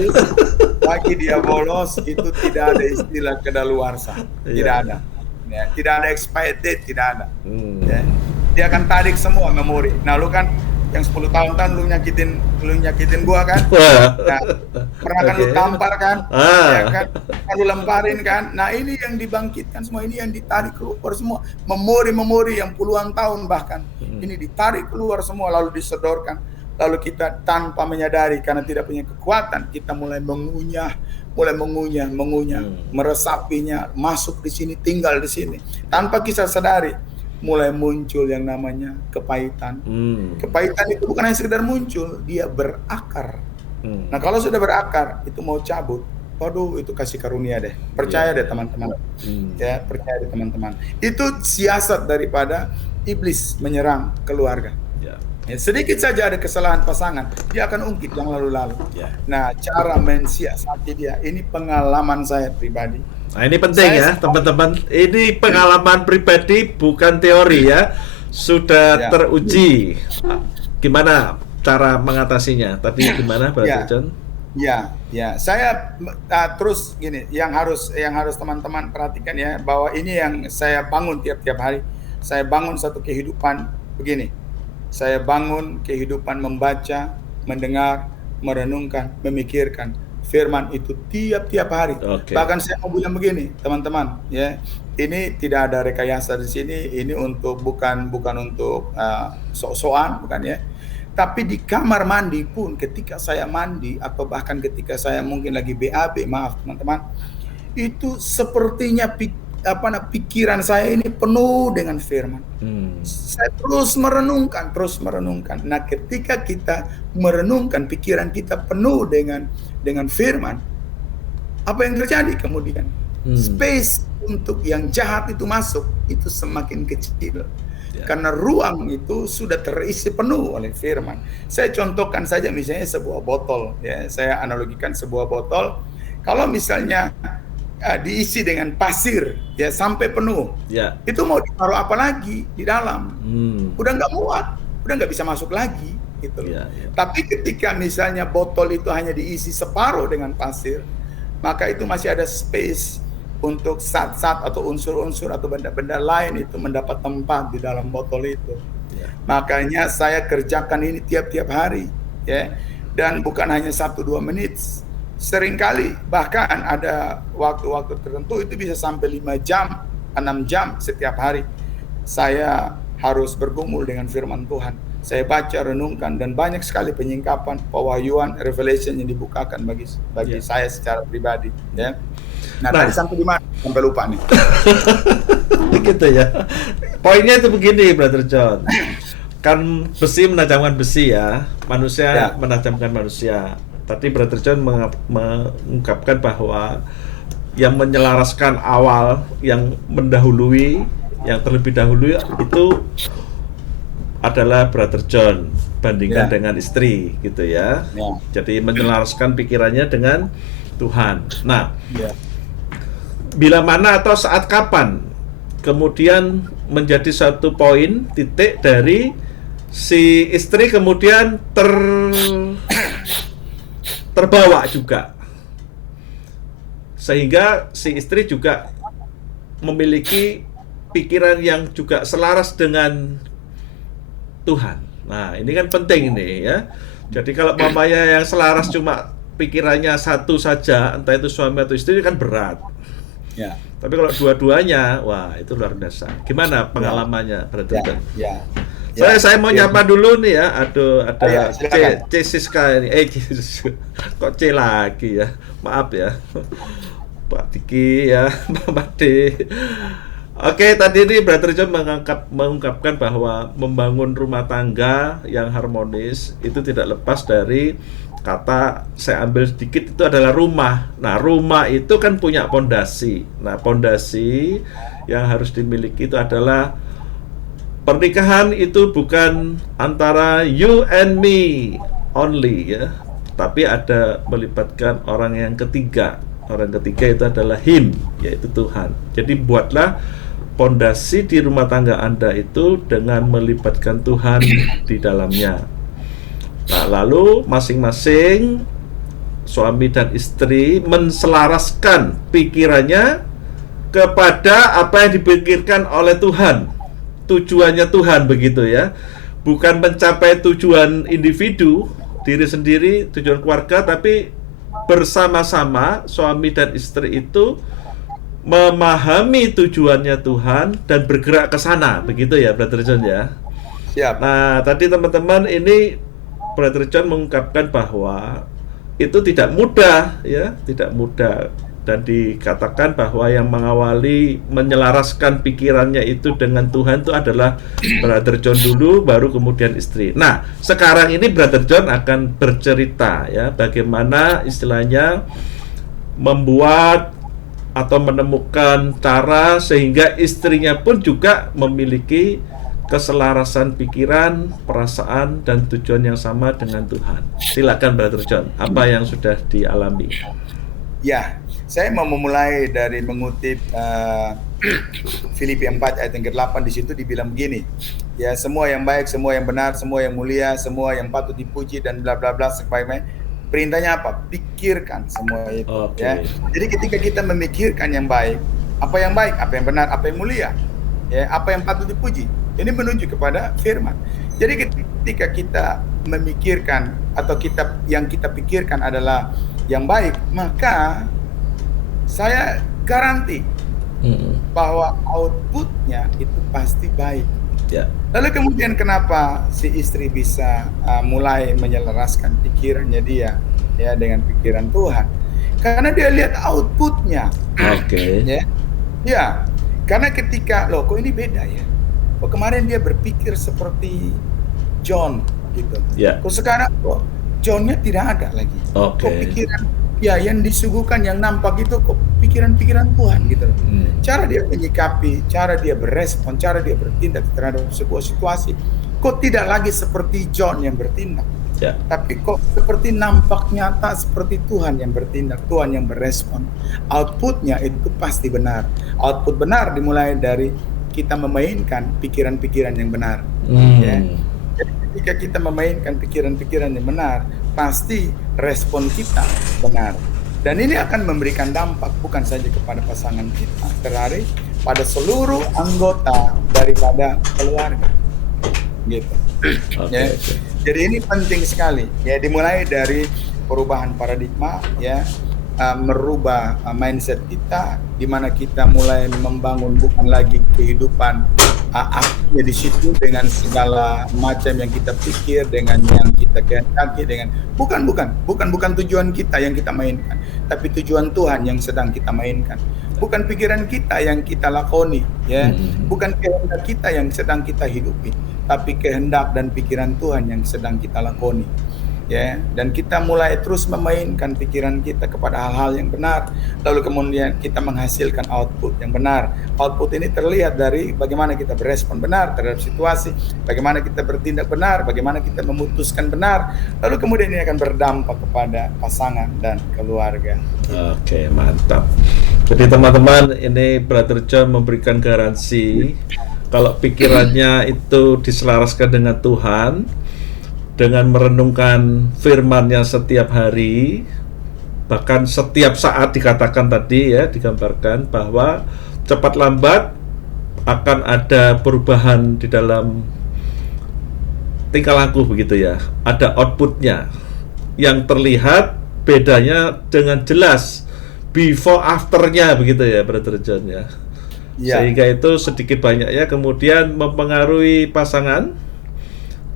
Bagi dia bolos itu tidak ada istilah kadaluarsa. Tidak ada. Ya, tidak ada expired date, tidak ada. Ya. Dia akan tarik semua memori. Nah, lu kan yang 10 tahun kan lu nyakitin gua kan? Nah, pernah kan lu tampar kan? Ya kan? Lu lemparin kan? Nah, ini yang dibangkitkan semua, ini yang ditarik keluar semua. Memori-memori yang puluhan tahun bahkan. Ini ditarik keluar semua lalu disodorkan. Lalu kita tanpa menyadari karena tidak punya kekuatan, kita mulai mengunyah, meresapinya, masuk di sini, tinggal di sini. Tanpa kita sadari, mulai muncul yang namanya kepahitan. Kepahitan itu bukan hanya sekedar muncul, dia berakar. Nah, kalau sudah berakar, itu mau cabut, waduh, itu kasih karunia deh. Percaya deh teman-teman. Ya, percaya deh teman-teman. Itu siasat daripada iblis menyerang keluarga. Ya, sedikit saja ada kesalahan pasangan, dia akan ungkit yang lalu-lalu. Nah, cara mensiasati dia, ini pengalaman saya pribadi. Nah, ini penting ya, teman-teman. Ini pengalaman pribadi, bukan teori ya. Sudah teruji. Gimana cara mengatasinya? Tadi gimana, Pak John? Ya, saya terus gini, yang harus teman-teman perhatikan ya, bahwa ini yang saya bangun tiap-tiap hari. Saya bangun satu kehidupan begini. Saya bangun kehidupan membaca, mendengar, merenungkan, memikirkan firman itu tiap-tiap hari. Bahkan saya mau bilang begini, teman-teman, ya, ini tidak ada rekayasa di sini. Ini bukan untuk sok-sokan, bukan ya. Tapi di kamar mandi pun, ketika saya mandi atau bahkan ketika saya mungkin lagi BAB, maaf teman-teman, itu sepertinya pikiran saya ini penuh dengan firman. Saya terus merenungkan. Nah, ketika kita merenungkan, pikiran kita penuh dengan firman, apa yang terjadi kemudian? Space untuk yang jahat itu masuk itu semakin kecil. Karena ruang itu sudah terisi penuh oleh firman. Saya contohkan saja misalnya sebuah botol, ya. Saya analogikan sebuah botol. Kalau misalnya diisi dengan pasir ya sampai penuh. Ya. Itu mau ditaruh apa lagi di dalam? Udah nggak muat, udah nggak bisa masuk lagi gitu. Ya. Tapi ketika misalnya botol itu hanya diisi separuh dengan pasir, maka itu masih ada space untuk zat-zat atau unsur-unsur atau benda-benda lain itu mendapat tempat di dalam botol itu. Makanya saya kerjakan ini tiap-tiap hari ya, dan bukan hanya 1-2 menit. Seringkali bahkan ada waktu-waktu tertentu itu bisa sampai 5 jam, 6 jam setiap hari saya harus bergumul dengan firman Tuhan. Saya baca, renungkan, dan banyak sekali penyingkapan, pewahyuan, revelation yang dibukakan bagi saya secara pribadi ya. Nah, tadi sampai di mana? Sampai lupa nih. Gitu ya. Poinnya itu begini, Brother John. Kan besi menajamkan besi ya, manusia menajamkan manusia. Tadi Brother John mengungkapkan bahwa yang menyelaraskan awal, yang mendahului, yang terlebih dahulu itu adalah Brother John bandingkan dengan istri gitu ya. Jadi menyelaraskan pikirannya dengan Tuhan. Nah, bila mana atau saat kapan kemudian menjadi satu poin titik dari si istri kemudian terbawa juga, sehingga si istri juga memiliki pikiran yang juga selaras dengan Tuhan. Nah, ini kan penting ini ya. Jadi kalau mamanya yang selaras cuma pikirannya satu saja, entah itu suami atau istri, kan berat. Ya. Tapi kalau dua-duanya, wah itu luar biasa. Gimana pengalamannya, Brother John? Saya mau nyapa dulu nih ya. Ada C Siska ini. Kok C lagi ya? Maaf ya. Pak Diki ya, Pak Made. Oke, tadi ini Brother John mengungkapkan bahwa membangun rumah tangga yang harmonis itu tidak lepas dari kata, saya ambil sedikit, itu adalah rumah. Nah, rumah itu kan punya pondasi. Nah, pondasi yang harus dimiliki itu adalah pernikahan itu bukan antara you and me only ya, tapi ada melibatkan orang yang ketiga. Orang ketiga itu adalah Him, yaitu Tuhan. Jadi buatlah pondasi di rumah tangga Anda itu dengan melibatkan Tuhan di dalamnya. Nah, lalu masing-masing suami dan istri menselaraskan pikirannya kepada apa yang dipikirkan oleh Tuhan. Tujuannya Tuhan begitu ya. Bukan mencapai tujuan individu, diri sendiri, tujuan keluarga, tapi bersama-sama suami dan istri itu memahami tujuannya Tuhan dan bergerak ke sana, begitu ya Brother John ya. Siap. Nah, tadi teman-teman ini Brother John mengungkapkan bahwa itu tidak mudah ya, tidak mudah, dan dikatakan bahwa yang mengawali menyelaraskan pikirannya itu dengan Tuhan itu adalah Brother John dulu, baru kemudian istri. Nah, sekarang ini Brother John akan bercerita ya bagaimana istilahnya membuat atau menemukan cara sehingga istrinya pun juga memiliki keselarasan pikiran, perasaan, dan tujuan yang sama dengan Tuhan. Silakan Brother John, apa yang sudah dialami? Ya, saya mau memulai dari mengutip Filipi 4 ayat yang ke-8. Di situ dibilang begini, ya, semua yang baik, semua yang benar, semua yang mulia, semua yang patut dipuji dan bla bla bla sebaik-baik. Perintahnya apa? Pikirkan semua itu. Ya. Jadi ketika kita memikirkan yang baik, apa yang benar, apa yang mulia, ya, apa yang patut dipuji, ini menunjuk kepada firman. Jadi ketika kita memikirkan atau yang kita pikirkan adalah yang baik, maka saya garanti bahwa outputnya itu pasti baik. Ya. Lalu kemudian kenapa si istri bisa mulai menyelaraskan pikirannya dia ya dengan pikiran Tuhan? Karena dia lihat outputnya. Oke. Ya, karena ketika kok ini beda ya. Kok kemarin dia berpikir seperti John gitu. Ya. Kok sekarang kok Johnnya tidak ada lagi. Kok pikiran yang disuguhkan, yang nampak itu kok pikiran-pikiran Tuhan gitu. Cara dia menyikapi, cara dia berespon, cara dia bertindak terhadap sebuah situasi kok tidak lagi seperti John yang bertindak. Ya. Tapi kok seperti nampak nyata seperti Tuhan yang bertindak, Tuhan yang berespon. Outputnya itu pasti benar. Output benar dimulai dari kita memainkan pikiran-pikiran yang benar. Ya. Jadi ketika kita memainkan pikiran-pikiran yang benar, pasti respon kita benar. Dan ini akan memberikan dampak bukan saja kepada pasangan kita, tetapi pada seluruh anggota daripada keluarga. Gitu. Ya. Jadi ini penting sekali ya, dimulai dari perubahan paradigma ya, merubah mindset kita, di mana kita mulai membangun bukan lagi kehidupan akhirnya di situ dengan segala macam yang kita pikir, dengan yang kita kehendaki, dengan bukan tujuan kita yang kita mainkan, tapi tujuan Tuhan yang sedang kita mainkan. Bukan pikiran kita yang kita lakoni ya, bukan kehendak kita yang sedang kita hidupi, tapi kehendak dan pikiran Tuhan yang sedang kita lakoni. Ya, dan kita mulai terus memainkan pikiran kita kepada hal-hal yang benar, lalu kemudian kita menghasilkan output yang benar. Output ini terlihat dari bagaimana kita berespon benar terhadap situasi, bagaimana kita bertindak benar, bagaimana kita memutuskan benar, lalu kemudian ini akan berdampak kepada pasangan dan keluarga. Oke, mantap. Jadi teman-teman, ini Brother John memberikan garansi kalau pikirannya itu diselaraskan dengan Tuhan, dengan merenungkan firman-Nya setiap hari, bahkan setiap saat, dikatakan tadi ya, digambarkan bahwa cepat lambat akan ada perubahan di dalam tingkah laku begitu ya. Ada outputnya yang terlihat bedanya dengan jelas, before afternya begitu ya Brother John ya. Sehingga itu sedikit banyak ya kemudian mempengaruhi pasangan,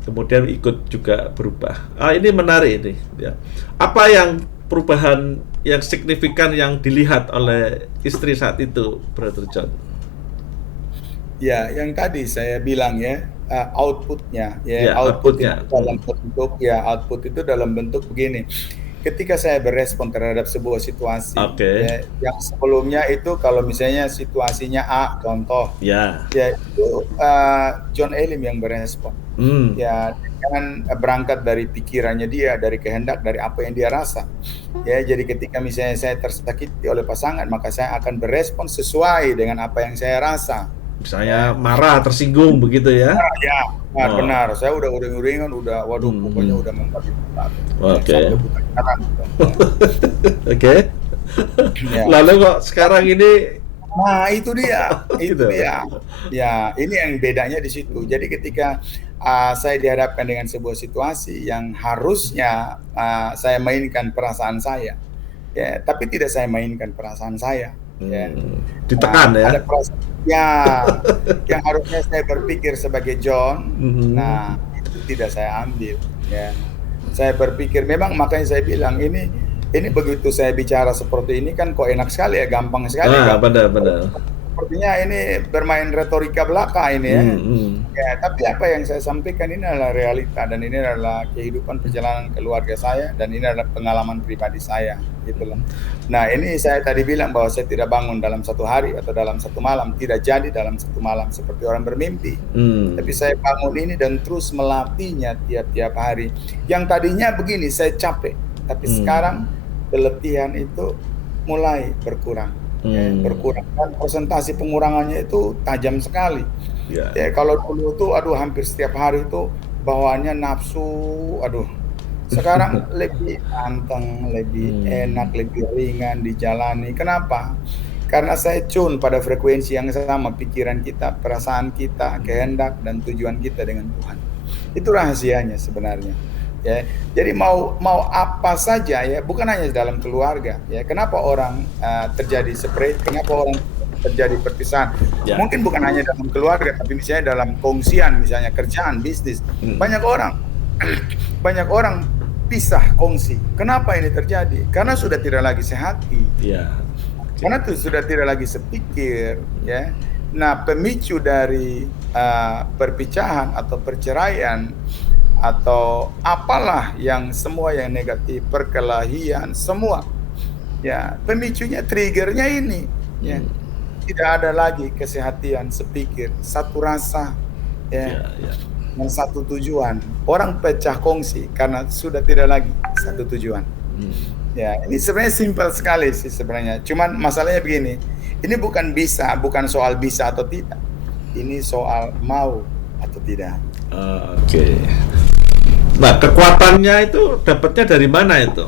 kemudian ikut juga berubah. Ini menarik ini ya. Apa yang perubahan yang signifikan yang dilihat oleh istri saat itu, Brother John? Ya, yang tadi saya bilang ya, outputnya ya, outputnya itu dalam bentuk ya, output itu dalam bentuk begini. Ketika saya berespon terhadap sebuah situasi, ya, yang sebelumnya itu kalau misalnya situasinya A, contoh, ya itu John Elim yang berespon, ya dengan berangkat dari pikirannya dia, dari kehendak, dari apa yang dia rasa, ya. Jadi ketika misalnya saya tersakiti oleh pasangan, maka saya akan berespon sesuai dengan apa yang saya rasa. Misalnya marah, tersinggung begitu ya? Ya, benar. Saya udah uring-uringan, waduh, pokoknya udah membuat itu. Oke. Lalu kok sekarang ini? Nah, itu dia. Ya, ini yang bedanya di situ. Jadi ketika saya dihadapkan dengan sebuah situasi yang harusnya saya mainkan perasaan saya, ya, tapi tidak saya mainkan perasaan saya. Ya. Ditekan ya? Ada perasaan yang harusnya saya berpikir sebagai John, nah itu tidak saya ambil. Ya. Saya berpikir, memang makanya saya bilang ini begitu saya bicara seperti ini kan kok enak sekali ya, gampang sekali. Benar. Sepertinya ini bermain retorika belaka ini ya. Ya, tapi apa yang saya sampaikan ini adalah realita, dan ini adalah kehidupan perjalanan keluarga saya, dan ini adalah pengalaman pribadi saya, gitu loh. Nah, ini saya tadi bilang bahwa saya tidak bangun dalam satu hari atau dalam satu malam, tidak jadi dalam satu malam seperti orang bermimpi. Tapi saya bangun ini dan terus melatihnya tiap-tiap hari. Yang tadinya begini, saya capek, tapi sekarang keletihan itu mulai berkurang. Berkurang, dan persentase pengurangannya itu tajam sekali. Ya, kalau dulu tuh hampir setiap hari itu bawaannya nafsu, sekarang lebih anteng, lebih enak, lebih ringan dijalani. Kenapa? Karena saya tune pada frekuensi yang sama, pikiran kita, perasaan kita, kehendak dan tujuan kita dengan Tuhan. Itu rahasianya sebenarnya. Ya, jadi mau apa saja ya, bukan hanya dalam keluarga ya. Kenapa orang terjadi separate? Kenapa orang terjadi perpisahan? Mungkin bukan hanya dalam keluarga, tapi misalnya dalam kongsian, misalnya kerjaan, bisnis. Banyak orang pisah kongsi. Kenapa ini terjadi? Karena sudah tidak lagi sehati. Karena itu sudah tidak lagi sepikir ya. Nah, pemicu dari perpicahan atau perceraian atau apalah yang semua yang negatif, perkelahian, semua ya, pemicunya, triggernya ini ya. Tidak ada lagi kesehatan sepikir, satu rasa ya. dan satu tujuan. Orang pecah kongsi karena sudah tidak lagi satu tujuan. Ya, ini sebenarnya simpel sekali sih sebenarnya. Cuman masalahnya begini, ini bukan soal bisa atau tidak. Ini soal mau atau tidak. Oke. Nah, kekuatannya itu dapatnya dari mana itu?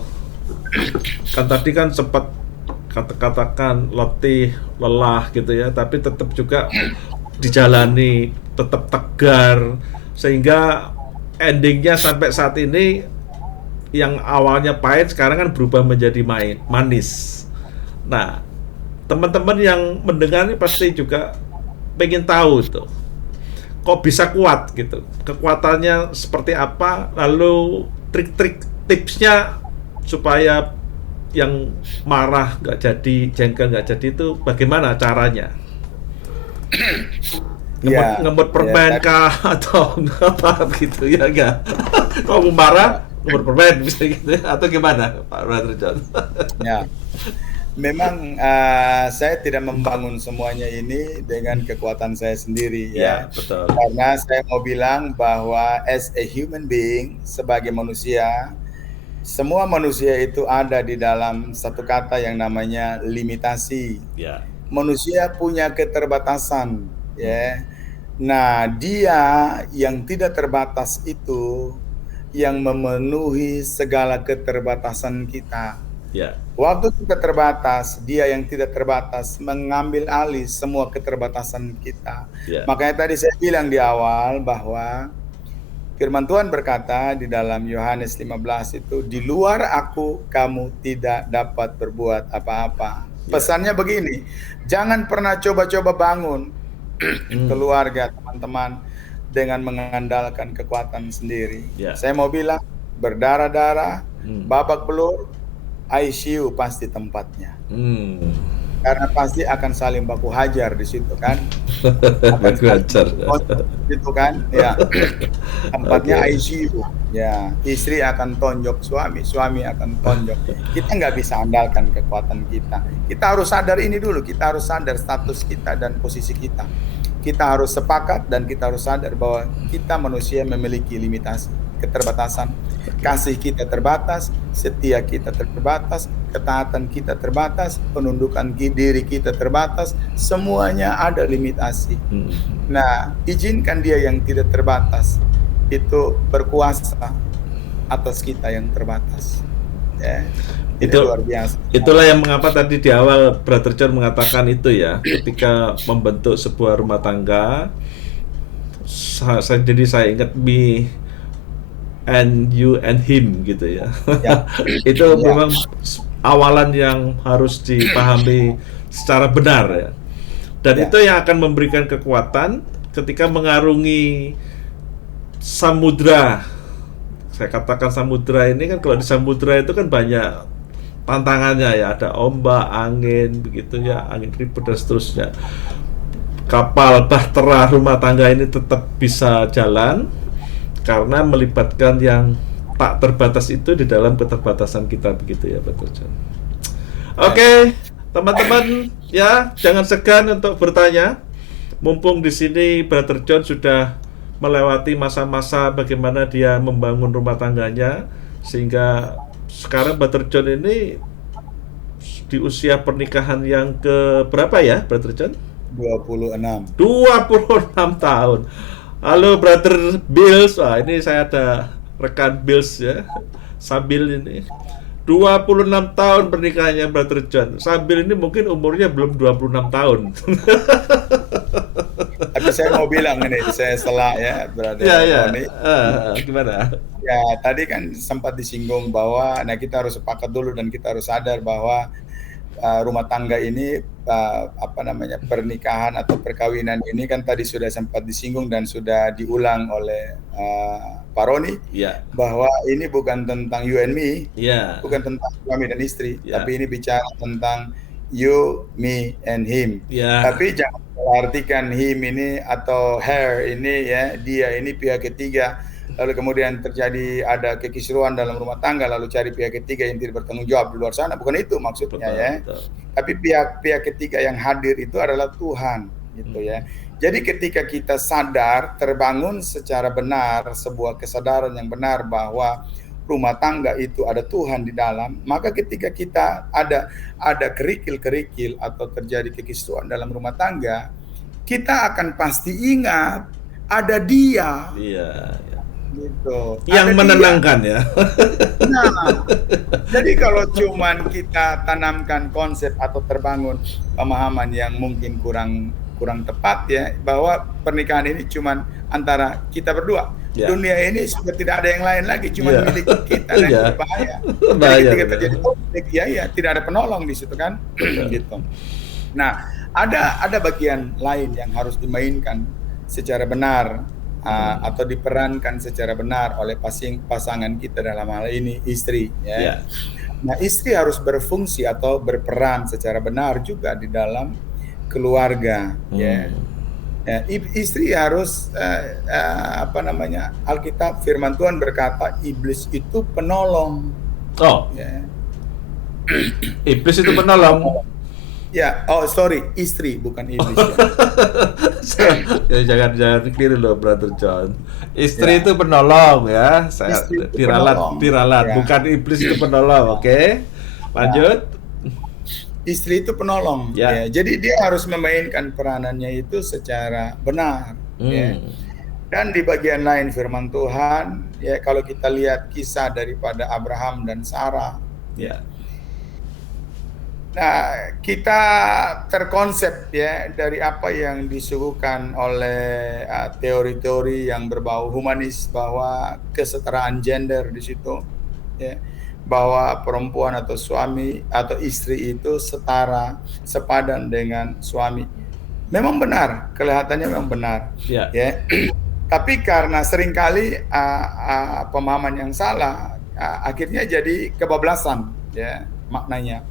Kan tadi kan sempat katakan letih, lelah gitu ya, tapi tetap juga dijalani, tetap tegar, sehingga endingnya sampai saat ini yang awalnya pahit sekarang kan berubah menjadi manis. Nah, teman-teman yang mendengar ini pasti juga pengen tahu itu, kok bisa kuat gitu, kekuatannya seperti apa, lalu trik-trik tipsnya supaya yang marah nggak jadi, jengkel nggak jadi itu bagaimana caranya? Ngemut permen kah atau apa gitu ya enggak? Kalau mau marah ngemut permen bisa gitu atau gimana Pak Brother John? Ya, memang saya tidak membangun semuanya ini dengan kekuatan saya sendiri ya. Betul. Karena saya mau bilang bahwa as a human being, sebagai manusia, semua manusia itu ada di dalam satu kata yang namanya limitasi. Ya. Manusia punya keterbatasan, ya. Nah, dia yang tidak terbatas itu yang memenuhi segala keterbatasan kita. Ya. Waktu kita terbatas, dia yang tidak terbatas mengambil alih semua keterbatasan kita. Ya. Makanya tadi saya bilang di awal bahwa Firman Tuhan berkata di dalam Yohanes 15 itu, di luar aku kamu tidak dapat berbuat apa-apa. Pesannya begini, jangan pernah coba-coba bangun keluarga, teman-teman, dengan mengandalkan kekuatan sendiri. Saya mau bilang, berdarah-darah, babak belur, ICU pasti tempatnya. Karena pasti akan saling baku hajar di situ kan. Baku hajar. Gitu kan, ya. Tempatnya ICU. Ya, istri akan tonjok suami, suami akan tonjok. Kita nggak bisa andalkan kekuatan kita. Kita harus sadar ini dulu, kita harus sadar status kita dan posisi kita. Kita harus sepakat dan kita harus sadar bahwa kita manusia memiliki limitasi, keterbatasan. Kasih kita terbatas, setia kita terbatas, ketaatan kita terbatas, penundukan diri kita terbatas, semuanya ada limitasi. Nah, izinkan dia yang tidak terbatas itu berkuasa atas kita yang terbatas. Ya, itu luar biasa. Itulah yang mengapa tadi di awal Brother John mengatakan itu ya, ketika membentuk sebuah rumah tangga, jadi saya ingat me and you and him gitu ya. Itu memang awalan yang harus dipahami secara benar ya. Dan itu yang akan memberikan kekuatan ketika mengarungi samudra. Saya katakan samudra ini kan, kalau di samudra itu kan banyak tantangannya ya, ada ombak, angin begitu ya, angin ribut dan seterusnya. Kapal bahtera rumah tangga ini tetap bisa jalan karena melibatkan yang tak terbatas itu di dalam keterbatasan kita, begitu ya Pak John. Oke, teman-teman ya, jangan segan untuk bertanya. Mumpung di sini Brother John sudah melewati masa-masa bagaimana dia membangun rumah tangganya, sehingga sekarang Brother John ini di usia pernikahan yang ke berapa ya Brother John? 26 tahun. Halo Brother Bills, wah ini saya ada rekan Bills ya, Sabil ini 26 tahun pernikahannya Brother John. Sabil ini mungkin umurnya belum 26 tahun. Tapi saya mau bilang ini, saya setelah ya Brother Tony. Gimana? Ya tadi kan sempat disinggung bahwa kita harus sepakat dulu dan kita harus sadar bahwa rumah tangga ini pernikahan atau perkawinan ini kan tadi sudah sempat disinggung dan sudah diulang oleh Pak Roni, bahwa ini bukan tentang you and me, bukan tentang suami dan istri, tapi ini bicara tentang you, me, and him. Tapi jangan artikan him ini atau her ini ya, dia ini pihak ketiga, lalu kemudian terjadi ada kekisruan dalam rumah tangga, lalu cari pihak ketiga yang tidak bertanggung jawab di luar sana. Bukan itu maksudnya. Tapi pihak ketiga yang hadir itu adalah Tuhan, gitu ya. Jadi ketika kita sadar, terbangun secara benar, sebuah kesadaran yang benar bahwa rumah tangga itu ada Tuhan di dalam, maka ketika kita ada kerikil-kerikil atau terjadi kekisruan dalam rumah tangga, kita akan pasti ingat ada Dia. Iya, iya. Gitu. Yang Ada menenangkan ya. Nah, jadi kalau cuman kita tanamkan konsep atau terbangun pemahaman yang mungkin kurang tepat ya, bahwa pernikahan ini cuman antara kita berdua. Ya. Dunia ini sudah tidak ada yang lain lagi, cuma Ya. milik kita dan Ya. berbahaya. Jadi Bahaya, ketika benar. terjadi konflik, ya tidak ada penolong di situ kan, gitu. Nah, ada bagian lain yang harus dimainkan secara benar atau diperankan secara benar oleh pasangan kita, dalam hal ini istri. Ya. Ya. Nah, istri harus berfungsi atau berperan secara benar juga di dalam keluarga. Ya. Ya, istri harus Alkitab firman Tuhan berkata iblis itu penolong. Oh, Ya. iblis itu penolong. Ya, istri bukan iblis. Ya, jangan keliru loh, Brother John. Istri Ya. itu penolong ya. Saya Istri itu diralat, penolong. Ya. bukan iblis itu penolong. Oke. Lanjut. Istri itu penolong. Ya. Ya. Jadi dia harus memainkan peranannya itu secara benar. Ya. Dan di bagian lain firman Tuhan, ya kalau kita lihat kisah daripada Abraham dan Sarah, Ya. nah, kita terkonsep ya dari apa yang disuguhkan oleh teori-teori yang berbau humanis, bahwa kesetaraan gender di situ, ya, bahwa perempuan atau suami atau istri itu setara, sepadan dengan suami. Memang benar, kelihatannya memang benar. Ya. Ya. Tapi karena seringkali pemahaman yang salah, akhirnya jadi kebablasan ya maknanya.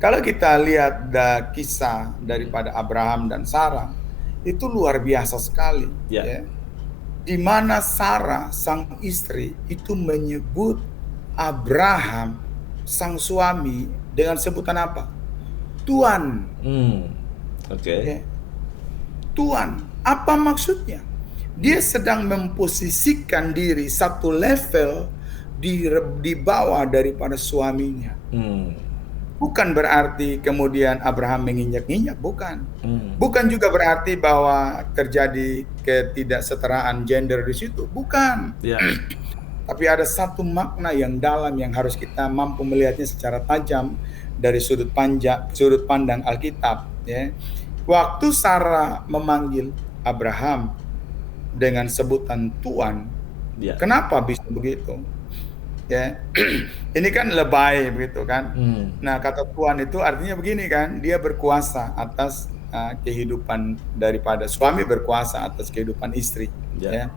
Kalau kita lihat kisah daripada Abraham dan Sarah, itu luar biasa sekali. Ya. Ya. Di mana Sarah, sang istri, itu menyebut Abraham, sang suami, dengan sebutan apa? Tuan. Oke. Ya. Tuan. Apa maksudnya? Dia sedang memposisikan diri satu level di bawah daripada suaminya. Bukan berarti kemudian Abraham menginjak-injak, bukan. Bukan juga berarti bahwa terjadi ketidaksetaraan gender di situ, bukan. Ya. Tapi ada satu makna yang dalam yang harus kita mampu melihatnya secara tajam dari sudut pandang Alkitab. Ya. Waktu Sarah memanggil Abraham dengan sebutan Tuan, Ya. kenapa bisa begitu? Ya, ini kan lebay begitu kan. Nah, kata Tuhan itu artinya begini kan, dia berkuasa atas kehidupan daripada suami, berkuasa atas kehidupan istri. Ya.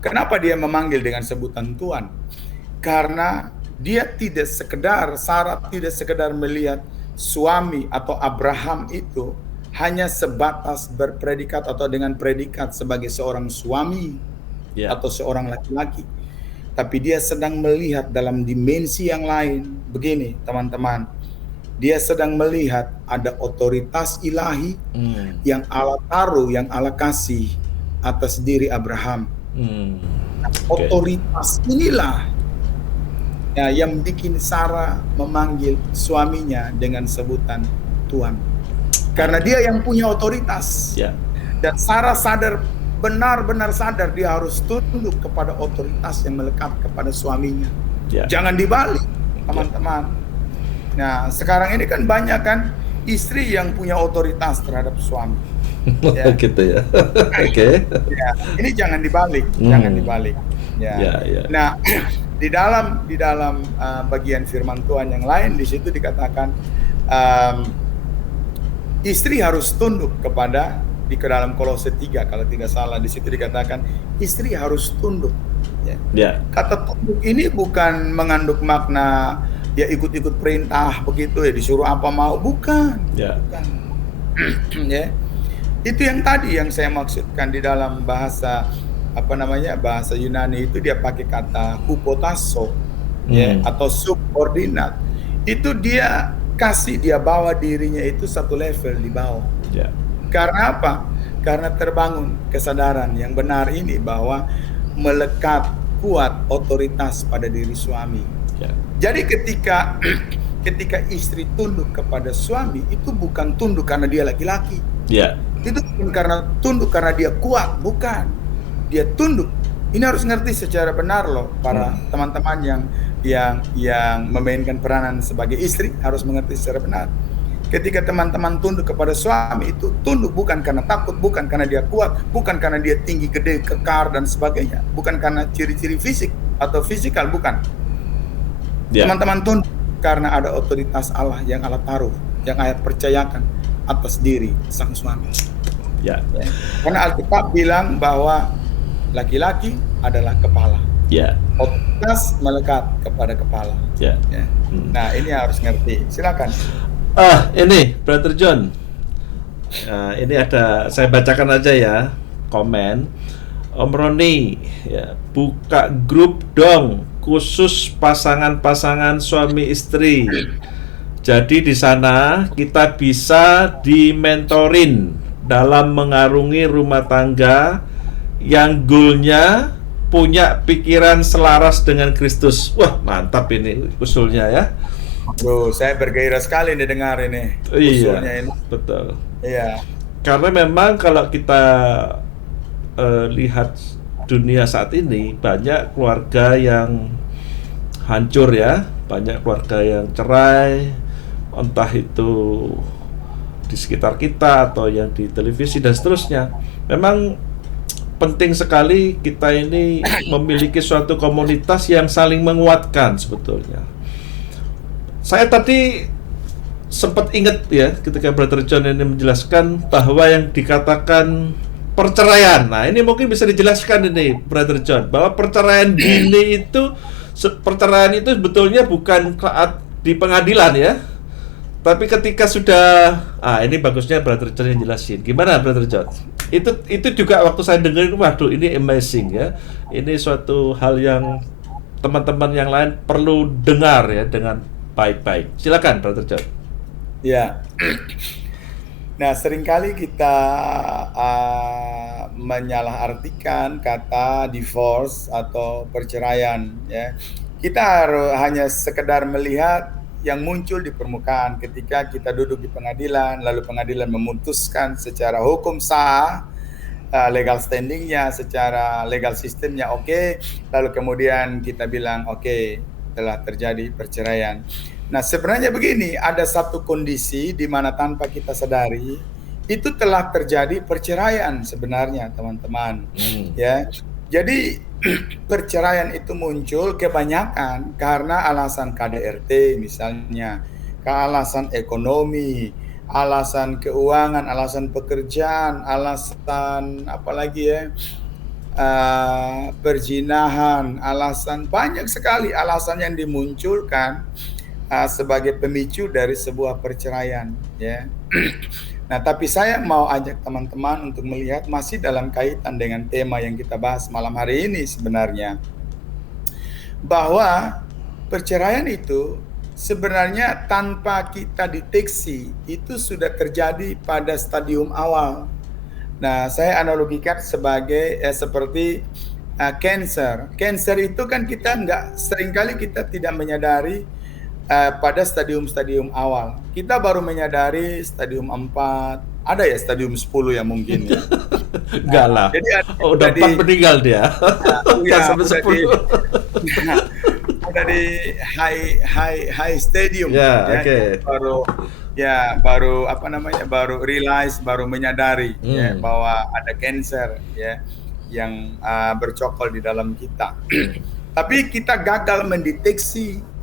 Kenapa dia memanggil dengan sebutan Tuhan? Karena dia Sarah tidak sekedar melihat suami atau Abraham itu hanya sebatas berpredikat atau dengan predikat sebagai seorang suami atau seorang laki-laki. Tapi dia sedang melihat dalam dimensi yang lain. Begini teman-teman, dia sedang melihat ada otoritas ilahi yang Allah taruh, yang Allah kasih atas diri Abraham. Otoritas inilah ya, yang bikin Sarah memanggil suaminya dengan sebutan Tuhan. Karena dia yang punya otoritas. Dan Sarah benar-benar sadar dia harus tunduk kepada otoritas yang melekat kepada suaminya. Jangan dibalik, teman-teman. Nah, sekarang ini kan banyak kan istri yang punya otoritas terhadap suami. Ya. Gitu ya. Oke. Ya, ini jangan dibalik, jangan dibalik. Ya. Nah, di dalam bagian firman Tuhan yang lain di situ dikatakan istri harus tunduk kepada, di dalam Kolose 3 kalau tidak salah, di situ dikatakan istri harus tunduk. Ya. Kata tunduk ini bukan mengandung makna ya ikut-ikut perintah begitu ya, disuruh apa mau, bukan. Bukan. Ya. Itu yang tadi yang saya maksudkan di dalam bahasa bahasa Yunani itu dia pakai kata hupotasso ya, atau subordinat. Itu dia bawa dirinya itu satu level di bawah. Karena apa? karena terbangun kesadaran yang benar ini bahwa melekat kuat otoritas pada diri suami. Ya. Jadi ketika istri tunduk kepada suami, itu bukan tunduk karena dia laki-laki. Ya. Itu bukan karena tunduk karena dia kuat, bukan. Dia tunduk. Ini harus ngerti secara benar loh, para teman-teman yang memainkan peranan sebagai istri harus mengerti secara benar. Ketika teman-teman tunduk kepada suami, itu tunduk bukan karena takut, bukan karena dia kuat, bukan karena dia tinggi, gede, kekar dan sebagainya, bukan karena ciri-ciri fisik atau fisikal, bukan. Teman-teman tunduk karena ada otoritas Allah yang Allah taruh, yang Allah percayakan atas diri sang suami. Ya. Karena Alkitab bilang bahwa laki-laki adalah kepala. Ya. Otoritas melekat kepada kepala. Ya. Nah, ini harus ngerti. Silakan. Ini Brother John. Ini ada, saya bacakan aja ya komen. Om Roni, ya, buka grup dong khusus pasangan-pasangan suami istri. Jadi di sana kita bisa dimentorin dalam mengarungi rumah tangga yang goalnya punya pikiran selaras dengan Kristus. Wah, mantap ini usulnya ya. Saya bergairah sekali nih dengar ini usulnya ini. Betul. Iya. Karena memang kalau kita lihat dunia saat ini, banyak keluarga yang hancur ya, banyak keluarga yang cerai, entah itu di sekitar kita atau yang di televisi dan seterusnya. Memang penting sekali kita ini memiliki suatu komunitas yang saling menguatkan sebetulnya. Saya tadi sempat ingat ya ketika Brother John ini menjelaskan bahwa yang dikatakan perceraian. Nah, ini mungkin bisa dijelaskan ini Brother John, bahwa perceraian dini itu sebetulnya bukan di pengadilan ya. Tapi ketika sudah ini bagusnya Brother John yang jelasin. Gimana Brother John? Itu juga waktu saya dengerin, waduh ini amazing ya. Ini suatu hal yang teman-teman yang lain perlu dengar ya dengan baik-baik. Silakan Brother John. Ya. Nah, seringkali kita menyalahartikan kata divorce atau perceraian ya. Kita hanya sekedar melihat yang muncul di permukaan ketika kita duduk di pengadilan, lalu pengadilan memutuskan secara hukum sah, legal standingnya, secara legal sistemnya oke, lalu kemudian kita bilang oke, telah terjadi perceraian. Nah, sebenarnya begini, ada satu kondisi di mana tanpa kita sadari itu telah terjadi perceraian sebenarnya, teman-teman. Ya. Jadi perceraian itu muncul kebanyakan karena alasan KDRT misalnya, alasan ekonomi, alasan keuangan, alasan pekerjaan, alasan apalagi ya, perzinahan, alasan banyak sekali alasan yang dimunculkan sebagai pemicu dari sebuah perceraian ya. Nah, tapi saya mau ajak teman-teman untuk melihat masih dalam kaitan dengan tema yang kita bahas malam hari ini sebenarnya, bahwa perceraian itu sebenarnya tanpa kita deteksi itu sudah terjadi pada stadium awal. Nah, saya analogikan sebagai seperti cancer. Cancer itu kan kita seringkali kita tidak menyadari pada stadium-stadium awal. Kita baru menyadari stadium 4, ada ya stadium 10 ya mungkin ya. Enggak lah. Jadi udah 4 meninggal dia. Sampai 10. Udah di high stadium ya. Baru baru realize, baru menyadari ya bahwa ada cancer ya yang bercokol di dalam kita. Tapi kita gagal mendeteksi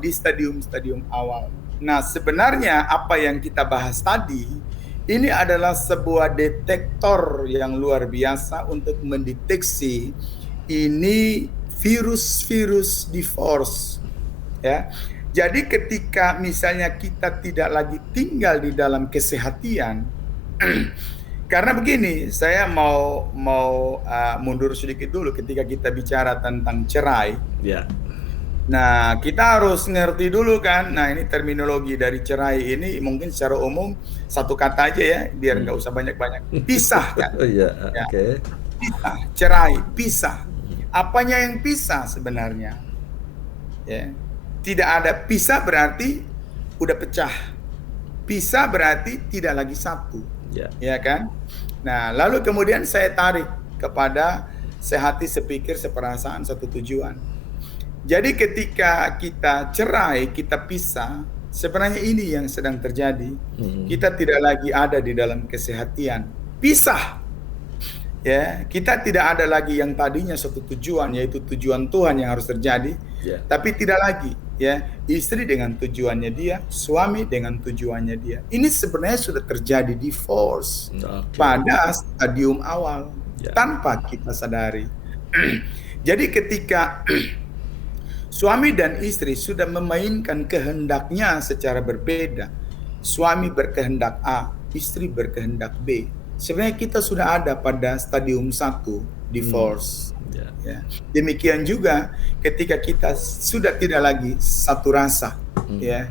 di stadium-stadium awal. Nah, sebenarnya apa yang kita bahas tadi ini adalah sebuah detektor yang luar biasa untuk mendeteksi ini virus divorce ya. Jadi ketika misalnya kita tidak lagi tinggal di dalam kesehatan, karena begini, saya mau mundur sedikit dulu ketika kita bicara tentang cerai. Ya. Nah, kita harus ngerti dulu kan. Nah, ini terminologi dari cerai ini mungkin secara umum satu kata aja ya, biar nggak usah banyak-banyak. Pisah kan? Iya, Ya, oke. pisah, cerai, pisah. Apanya yang pisah sebenarnya? Ya, tidak ada pisah berarti udah pecah. Pisah berarti tidak lagi satu, Ya. ya kan? Nah, lalu kemudian saya tarik kepada sehati, sepikir, seperasaan, satu tujuan. Jadi ketika kita cerai, kita pisah, sebenarnya ini yang sedang terjadi. Kita tidak lagi ada di dalam kesehatian. Pisah. Ya, kita tidak ada lagi yang tadinya satu tujuan, yaitu tujuan Tuhan yang harus terjadi, Ya. tapi tidak lagi, ya, istri dengan tujuannya dia, suami dengan tujuannya dia. Ini sebenarnya sudah terjadi divorce Oke. pada stadium awal, Ya. tanpa kita sadari. Jadi ketika suami dan istri sudah memainkan kehendaknya secara berbeda, suami berkehendak A, istri berkehendak B. Sebenarnya kita sudah ada pada stadium 1, divorce. Ya. Ya. Demikian juga ketika kita sudah tidak lagi satu rasa, ya,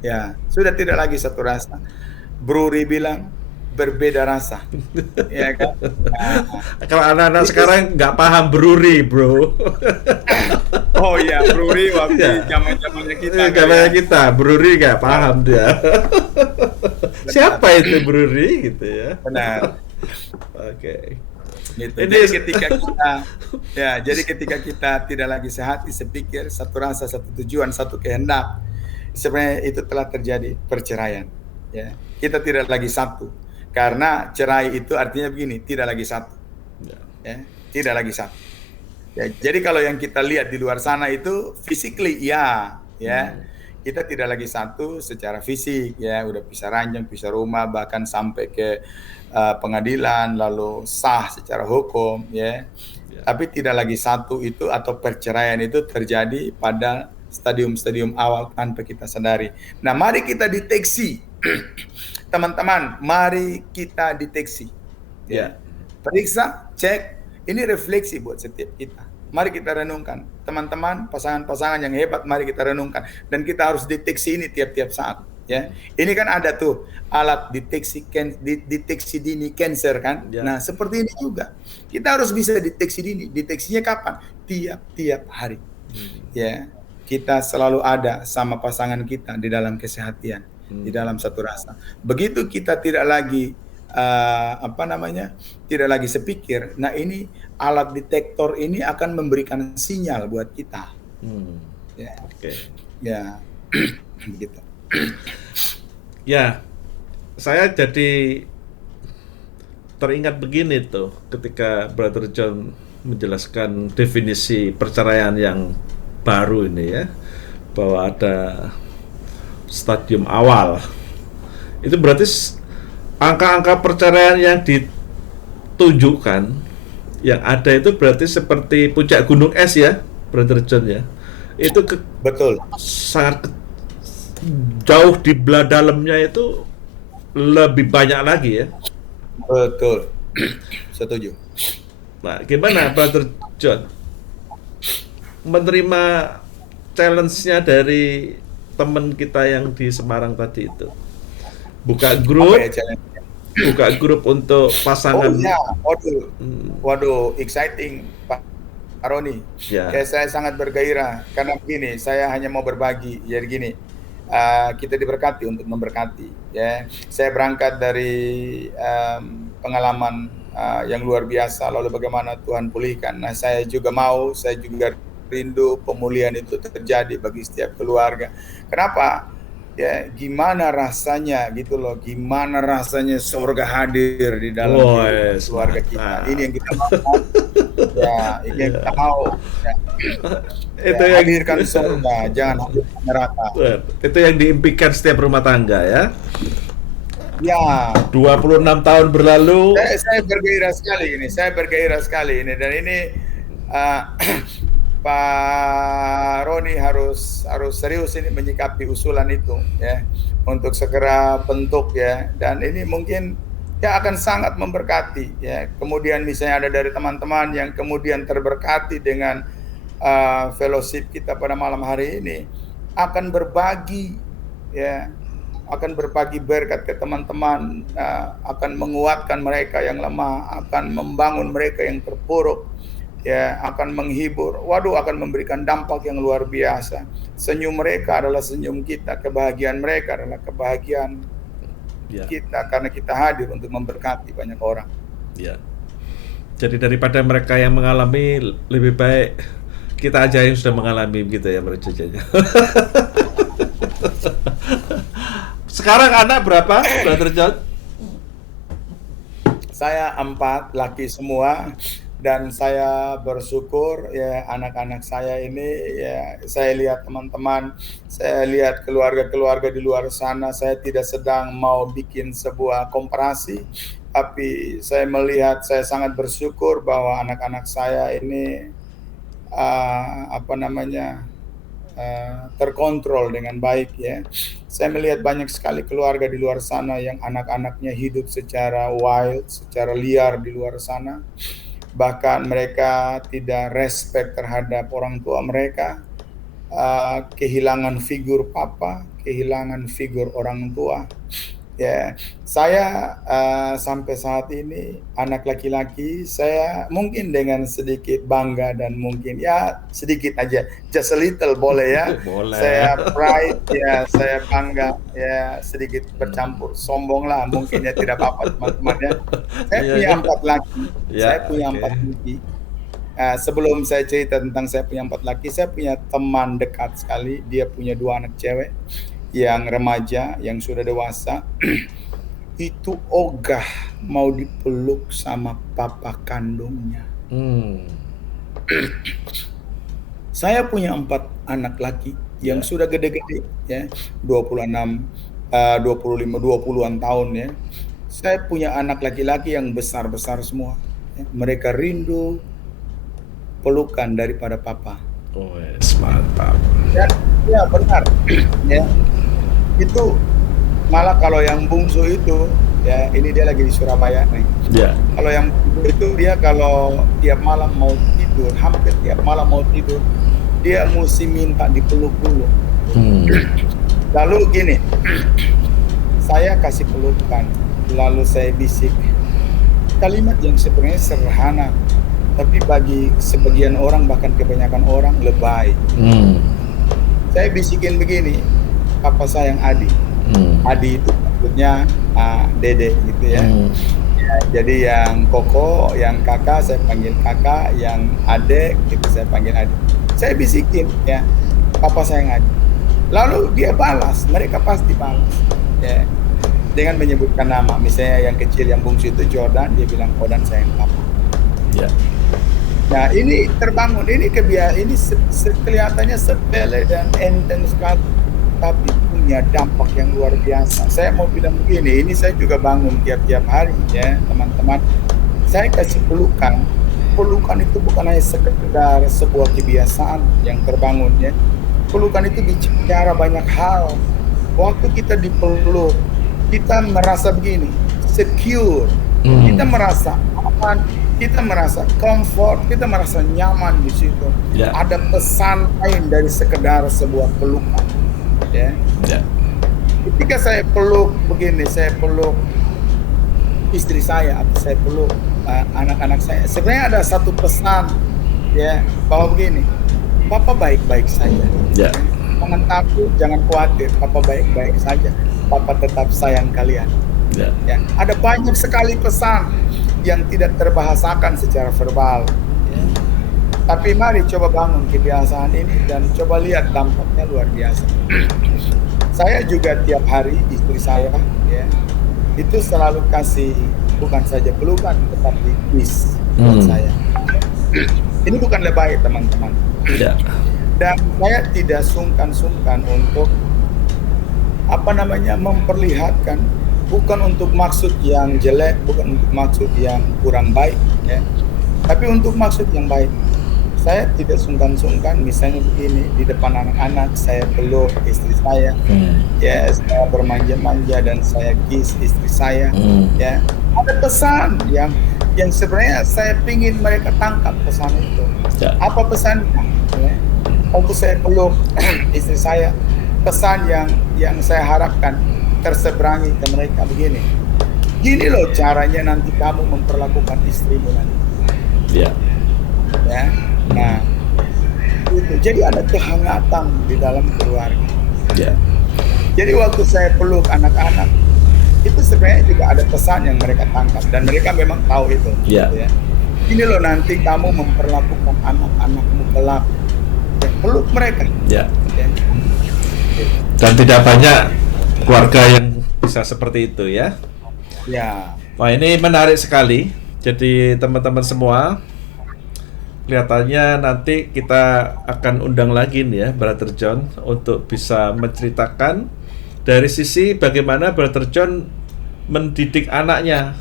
ya, sudah tidak lagi satu rasa. Bruri bilang berbeda rasa, ya kan? Nah, Kalau anak-anak itu sekarang nggak paham bruri, bro. oh ya, Bruri waktu Ya. zaman-zamannya kita. Karena ya. kita bruri nggak paham dia. Siapa itu bruri gitu ya? Benar. Oke. Gitu. Ini Jadi ketika kita tidak lagi sehati, sepikir, satu rasa, satu tujuan, satu kehendak, sebenarnya itu telah terjadi perceraian. Ya, kita tidak lagi satu. Karena cerai itu artinya begini, tidak lagi satu. Ya, tidak lagi satu. Ya, jadi kalau yang kita lihat di luar sana itu physically ya, kita tidak lagi satu secara fisik, ya, udah pisah ranjang, pisah rumah, bahkan sampai ke pengadilan, lalu sah secara hukum, ya. Tapi tidak lagi satu itu atau perceraian itu terjadi pada stadium-stadium awal tanpa kita sadari. Nah, mari kita deteksi, teman-teman, mari kita deteksi, ya. Periksa, cek. Ini refleksi buat setiap kita. Mari kita renungkan, teman-teman, pasangan-pasangan yang hebat, mari kita renungkan, dan kita harus deteksi ini tiap-tiap saat. Ya, ini kan ada tuh alat deteksi dini cancer kan. Ya. Nah, seperti ini juga kita harus bisa deteksi dini. Deteksinya kapan? Tiap-tiap hari. Ya, kita selalu ada sama pasangan kita di dalam kesehatian, di dalam satu rasa. Begitu kita tidak lagi tidak lagi sepikir. Nah, ini alat detektor ini akan memberikan sinyal buat kita. Ya, ya, begitu. Ya, saya jadi teringat begini tuh ketika Brother John menjelaskan definisi perceraian yang baru ini ya, bahwa ada stadium awal. Itu berarti angka-angka perceraian yang ditunjukkan yang ada itu berarti seperti puncak gunung es ya, Brother John ya. Itu betul. Sangat jauh di belah dalamnya itu lebih banyak lagi ya. Betul. Setuju. Nah, gimana Brother John menerima challenge-nya dari teman kita yang di Semarang tadi itu? Buka grup, buka grup untuk pasangan. Oh ya, waduh, exciting Pak Roni. Ya. Kayak saya sangat bergairah karena begini, saya hanya mau berbagi. Jadi gini, kita diberkati untuk memberkati. Ya, saya berangkat dari pengalaman yang luar biasa. Lalu bagaimana Tuhan pulihkan. Nah, saya juga rindu pemulihan itu terjadi bagi setiap keluarga. Kenapa? Ya, gimana rasanya gitu loh, gimana rasanya surga hadir di dalam keluarga kita. Ini yang kita mau. Ya, ini yang kita mau. Ya. Itu yang hadirkan surga, jangan hadirkan neraka. Itu yang diimpikan setiap rumah tangga ya. Ya. 26 tahun berlalu. Saya bergairah sekali ini, dan ini Pak Roni harus serius ini menyikapi usulan itu ya, untuk segera bentuk ya, dan ini mungkin ya akan sangat memberkati ya. Kemudian misalnya ada dari teman-teman yang kemudian terberkati dengan fellowship kita pada malam hari ini akan berbagi, ya, akan berbagi berkat ke teman-teman, akan menguatkan mereka yang lemah, akan membangun mereka yang terpuruk, ya, akan menghibur. Waduh, akan memberikan dampak yang luar biasa. Senyum mereka adalah senyum kita, kebahagiaan mereka adalah kebahagiaan kita, karena kita hadir untuk memberkati banyak orang. Ya. Jadi daripada mereka yang mengalami, lebih baik kita aja yang sudah mengalami, gitu ya, Brother John. Sekarang anak berapa, Brother John? Saya 4, laki semua, dan saya bersyukur, ya, anak-anak saya ini, ya, saya lihat teman-teman, saya lihat keluarga-keluarga di luar sana. Saya tidak sedang mau bikin sebuah komparasi, tapi saya melihat, saya sangat bersyukur bahwa anak-anak saya ini terkontrol dengan baik, ya. Saya melihat banyak sekali keluarga di luar sana yang anak-anaknya hidup secara wild, secara liar di luar sana. Bahkan mereka tidak respect terhadap orang tua mereka, kehilangan figur papa, kehilangan figur orang tua. Ya, saya sampai saat ini anak laki-laki, saya mungkin dengan sedikit bangga dan mungkin, ya, sedikit aja, just a little boleh, ya. Boleh. Saya pride, ya, saya bangga, ya, sedikit bercampur sombong lah mungkin, ya, tidak apa-apa teman-teman, ya. Saya punya 4 laki, saya punya 4 laki. Sebelum saya cerita tentang saya punya 4 laki, saya punya teman dekat sekali, dia punya 2 anak cewek yang remaja, yang sudah dewasa. Itu ogah mau dipeluk sama papa kandungnya. Saya punya 4 anak laki yang sudah gede-gede, ya, 26, 25, 20-an tahun, ya. Saya punya anak laki-laki yang besar-besar semua, ya. Mereka rindu pelukan daripada papa. Oh, mantap. Dan, ya, benar, ya. Itu malah kalau yang bungsu itu, ya, ini dia lagi di Surabaya nih. Ya. Kalau yang bungsu itu, dia kalau tiap malam mau tidur, hampir tiap malam mau tidur, dia mesti minta dipeluk dulu. Lalu gini, saya kasih pelukan, lalu saya bisik kalimat yang sebenarnya sederhana, tapi bagi sebagian orang, bahkan kebanyakan orang, lebay. Saya bisikin begini, papa sayang Adi. Adi itu maksudnya Dede, gitu, ya. Ya, jadi yang Koko, yang kakak saya panggil kakak, yang adek gitu saya panggil adik. Saya bisikin, ya, papa sayang Adi. Lalu dia balas, mereka pasti balas, ya, dengan menyebutkan nama. Misalnya yang kecil, yang bungsu itu Jordan, dia bilang Kodan sayang papa. Ya. Nah, ini terbangun, ini ini kelihatannya sepele dan enteng sekali, tapi punya dampak yang luar biasa. Saya mau bilang begini, ini saya juga bangun tiap-tiap hari, ya, teman-teman. Saya kasih pelukan. Pelukan itu bukan hanya sekedar sebuah kebiasaan yang terbangun, ya. Pelukan itu bicara banyak hal. Waktu kita dipeluk, kita merasa begini, secure. Kita merasa aman, kita merasa comfort, kita merasa nyaman di situ. Yeah. Ada pesan lain dari sekedar sebuah pelukan, ya. Yeah. Ketika saya peluk begini, saya peluk istri saya atau saya peluk anak-anak saya, sebenarnya ada satu pesan, ya, bahwa begini, papa baik-baik saja. Yeah. Jangan takut, jangan khawatir, papa baik-baik saja, papa tetap sayang kalian. Yeah. Ya, ada banyak sekali pesan yang tidak terbahasakan secara verbal, ya. Tapi mari coba bangun kebiasaan ini dan coba lihat dampaknya luar biasa. Saya juga tiap hari istri saya, ya, itu selalu kasih bukan saja pelukan tetapi kiss buat saya. Ini bukan lebay, teman-teman. Yeah. Dan saya tidak sungkan-sungkan untuk memperlihatkan, bukan untuk maksud yang jelek, bukan untuk maksud yang kurang baik, ya, tapi untuk maksud yang baik. Saya tidak sungkan-sungkan, misalnya begini, di depan anak-anak saya peluk istri saya, ya, saya bermanja-manja dan saya kiss istri saya, ya. Ada pesan yang sebenarnya saya pingin mereka tangkap pesan itu. Ya. Apa pesannya? Ya. Waktu saya peluk istri saya, pesan yang saya harapkan terseberangi ke mereka begini. Gini loh caranya nanti kamu memperlakukan istrimu nanti. Ya. Ya. Nah, itu. Jadi ada kehangatan di dalam keluarga. Ya. Jadi waktu saya peluk anak-anak, itu sebenarnya juga ada pesan yang mereka tangkap dan mereka memang tahu itu. Ya. Gitu ya. Ini loh nanti kamu memperlakukan anak-anakmu kelak. Ya, peluk mereka. Ya. Ya. Dan tidak banyak keluarga yang bisa seperti itu ya. Ya. Wah, ini menarik sekali. Jadi teman-teman semua, kelihatannya nanti kita akan undang lagi nih ya Brother John untuk bisa menceritakan dari sisi bagaimana Brother John mendidik anaknya,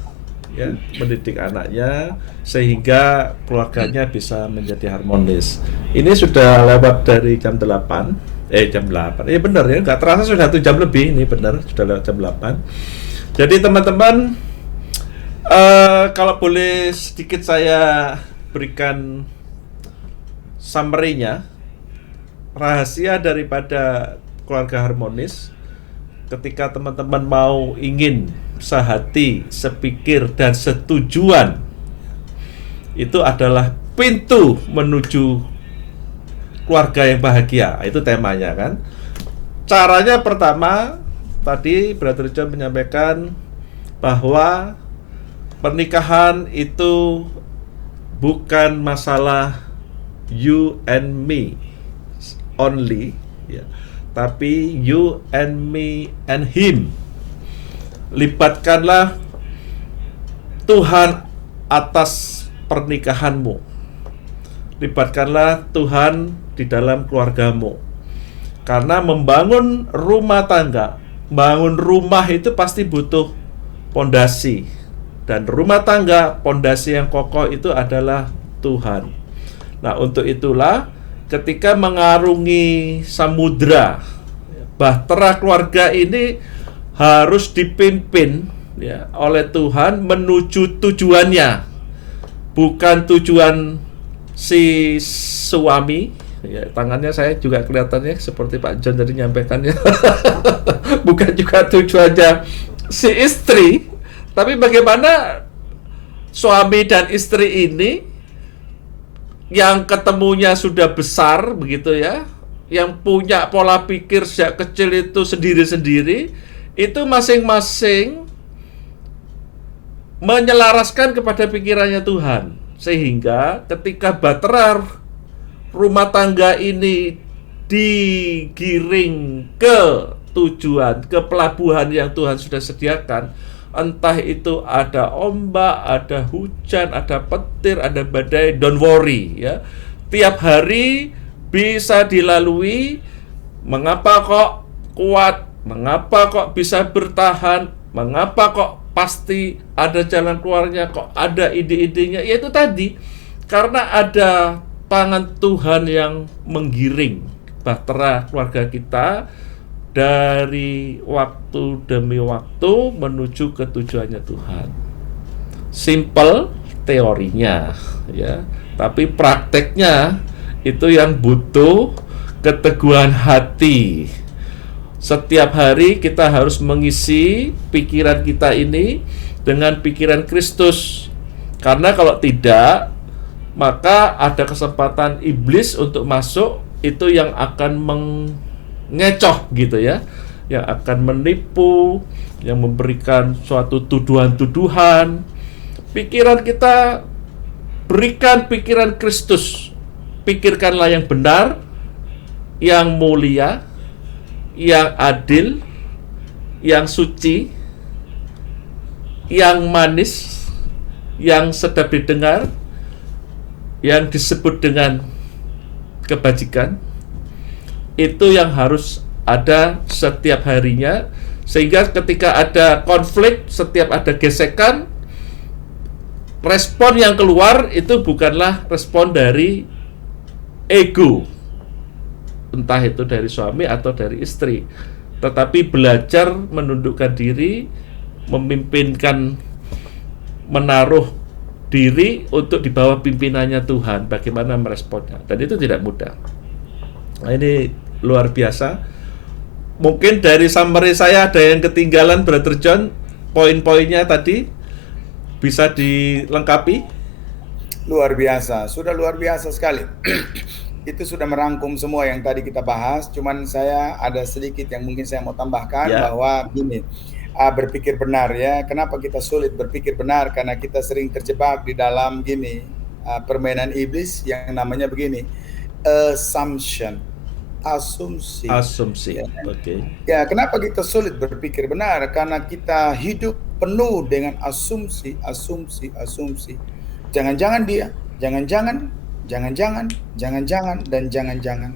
ya, mendidik anaknya sehingga keluarganya bisa menjadi harmonis. Ini sudah lewat dari jam 8. Jam 8. Benar ya, nggak terasa sudah 1 jam lebih. Ini benar, sudah lewat jam 8. Jadi teman-teman, kalau boleh sedikit saya berikan summary-nya, rahasia daripada keluarga harmonis ketika teman-teman ingin sehati, sepikir, dan setujuan, itu adalah pintu menuju keluarga yang bahagia. Itu temanya kan. Caranya pertama, tadi Brother John menyampaikan bahwa pernikahan itu bukan masalah you and me only, ya, tapi you and me and him. Libatkanlah Tuhan atas pernikahanmu. Libatkanlah Tuhan di dalam keluargamu. Karena membangun rumah tangga, bangun rumah itu pasti butuh pondasi. Dan rumah tangga, pondasi yang kokoh itu adalah Tuhan. Nah, untuk itulah ketika mengarungi samudra, bahtera keluarga ini harus dipimpin ya oleh Tuhan menuju tujuannya. Bukan tujuan si suami, ya, tangannya saya juga kelihatannya seperti Pak John tadi nyampaikannya. Bukan juga tujuannya si istri, tapi bagaimana suami dan istri ini yang ketemunya sudah besar begitu ya, yang punya pola pikir sejak kecil itu sendiri-sendiri, itu masing-masing menyelaraskan kepada pikirannya Tuhan. Sehingga ketika bahtera rumah tangga ini digiring ke tujuan, ke pelabuhan yang Tuhan sudah sediakan, entah itu ada ombak, ada hujan, ada petir, ada badai, don't worry ya. Tiap hari bisa dilalui. Mengapa kok kuat? Mengapa kok bisa bertahan? Mengapa kok pasti ada jalan keluarnya? Kok ada ide-idenya? Yaitu tadi, karena ada tangan Tuhan yang menggiring bahtera keluarga kita dari waktu demi waktu menuju ke tujuannya Tuhan. Simple teorinya ya, tapi prakteknya itu yang butuh keteguhan hati. Setiap hari kita harus mengisi pikiran kita ini dengan pikiran Kristus. Karena kalau tidak, maka ada kesempatan iblis untuk masuk, itu yang akan mengecoh gitu ya, yang akan menipu, yang memberikan suatu tuduhan-tuduhan. Pikiran kita, berikan pikiran Kristus. Pikirkanlah yang benar, yang mulia, yang adil, yang suci, yang manis, yang sedap didengar, yang disebut dengan kebajikan. Itu yang harus ada setiap harinya, sehingga ketika ada konflik, setiap ada gesekan, respon yang keluar itu bukanlah respon dari ego, entah itu dari suami atau dari istri, tetapi belajar menundukkan diri, memimpinkan, menaruh diri untuk di bawah pimpinannya Tuhan, bagaimana meresponnya, dan itu tidak mudah. Nah, ini luar biasa. Mungkin dari summary saya ada yang ketinggalan, Brother John, poin-poinnya tadi bisa dilengkapi. Luar biasa, sudah luar biasa sekali. Itu sudah merangkum semua yang tadi kita bahas. Cuman saya ada sedikit yang mungkin saya mau tambahkan, bahwa gini, berpikir benar ya. Kenapa kita sulit berpikir benar? Karena kita sering terjebak di dalam gini, permainan iblis yang namanya begini, assumption, asumsi. Ya. Oke. Ya, kenapa kita sulit berpikir benar? Karena kita hidup penuh dengan asumsi. Jangan-jangan dia, jangan-jangan, dan jangan-jangan.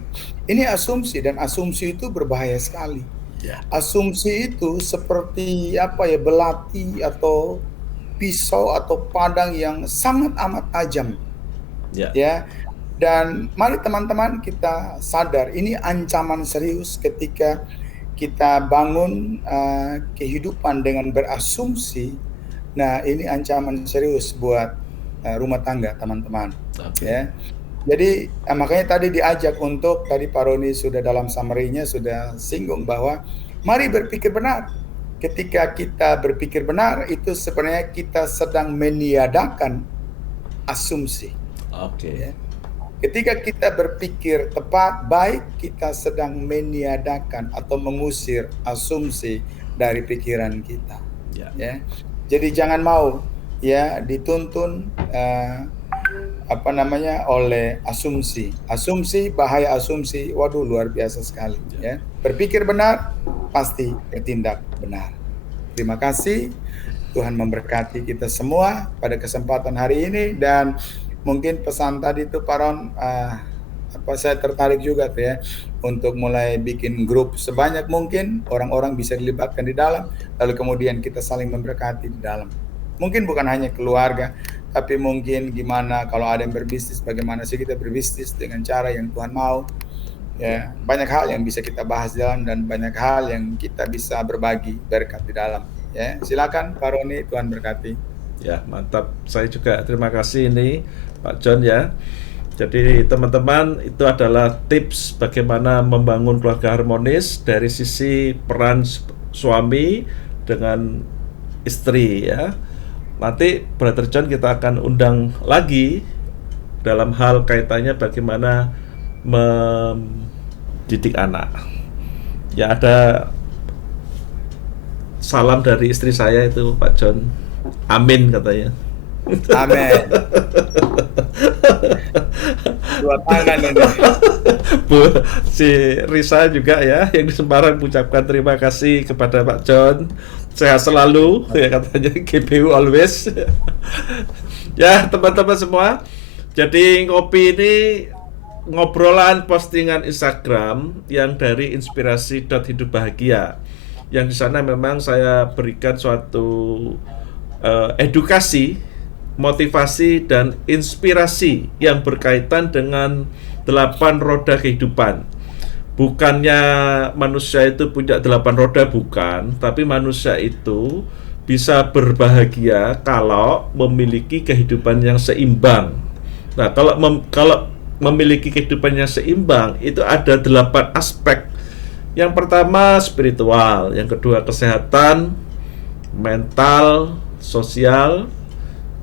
Ini asumsi, dan asumsi itu berbahaya sekali. Asumsi itu seperti belati atau pisau atau padang yang sangat amat tajam. Ya. Dan mari teman-teman kita sadar, ini ancaman serius ketika kita bangun kehidupan dengan berasumsi. Nah, ini ancaman serius buat rumah tangga teman-teman. Ya. Jadi makanya tadi diajak untuk, tadi Pak Roni sudah dalam summary-nya sudah singgung bahwa mari berpikir benar. Ketika kita berpikir benar, itu sebenarnya kita sedang meniadakan asumsi. Ya. Ketika kita berpikir tepat, baik, kita sedang meniadakan atau mengusir asumsi dari pikiran kita. Ya. Jadi jangan mau ya dituntun oleh asumsi, bahaya asumsi. Waduh, luar biasa sekali ya. Berpikir benar, pasti bertindak benar. Terima kasih, Tuhan memberkati kita semua pada kesempatan hari ini. Dan mungkin pesan tadi itu Pak Ron, saya tertarik juga tuh ya, untuk mulai bikin grup sebanyak mungkin, orang-orang bisa dilibatkan di dalam, lalu kemudian kita saling memberkati di dalam. Mungkin bukan hanya keluarga, tapi mungkin gimana kalau ada yang berbisnis, bagaimana sih kita berbisnis dengan cara yang Tuhan mau. Ya, banyak hal yang bisa kita bahas di dalam, dan banyak hal yang kita bisa berbagi berkat di dalam. Ya, silakan Pak Roni, Tuhan berkati. Ya, mantap. Saya juga terima kasih ini Pak John ya. Jadi teman-teman, itu adalah tips bagaimana membangun keluarga harmonis dari sisi peran suami dengan istri ya. Nanti Brother John kita akan undang lagi dalam hal kaitannya bagaimana mendidik anak. Ya, ada salam dari istri saya itu Pak John. Amin katanya. Amin. Dua tangan ini. Bu, si Risa juga ya yang di Semarang mengucapkan terima kasih kepada Pak John. Sehat selalu ya katanya, GBU always. Ya teman-teman semua, jadi ngopi ini ngobrolan postingan Instagram yang dari inspirasi.hidup bahagia, yang di sana memang saya berikan suatu edukasi, motivasi dan inspirasi yang berkaitan dengan 8 roda kehidupan. Bukannya manusia itu punya 8 roda, bukan, tapi manusia itu bisa berbahagia kalau memiliki kehidupan yang seimbang. Nah, kalau memiliki kehidupan yang seimbang itu ada 8 aspek. Yang pertama spiritual, yang kedua kesehatan, mental, sosial,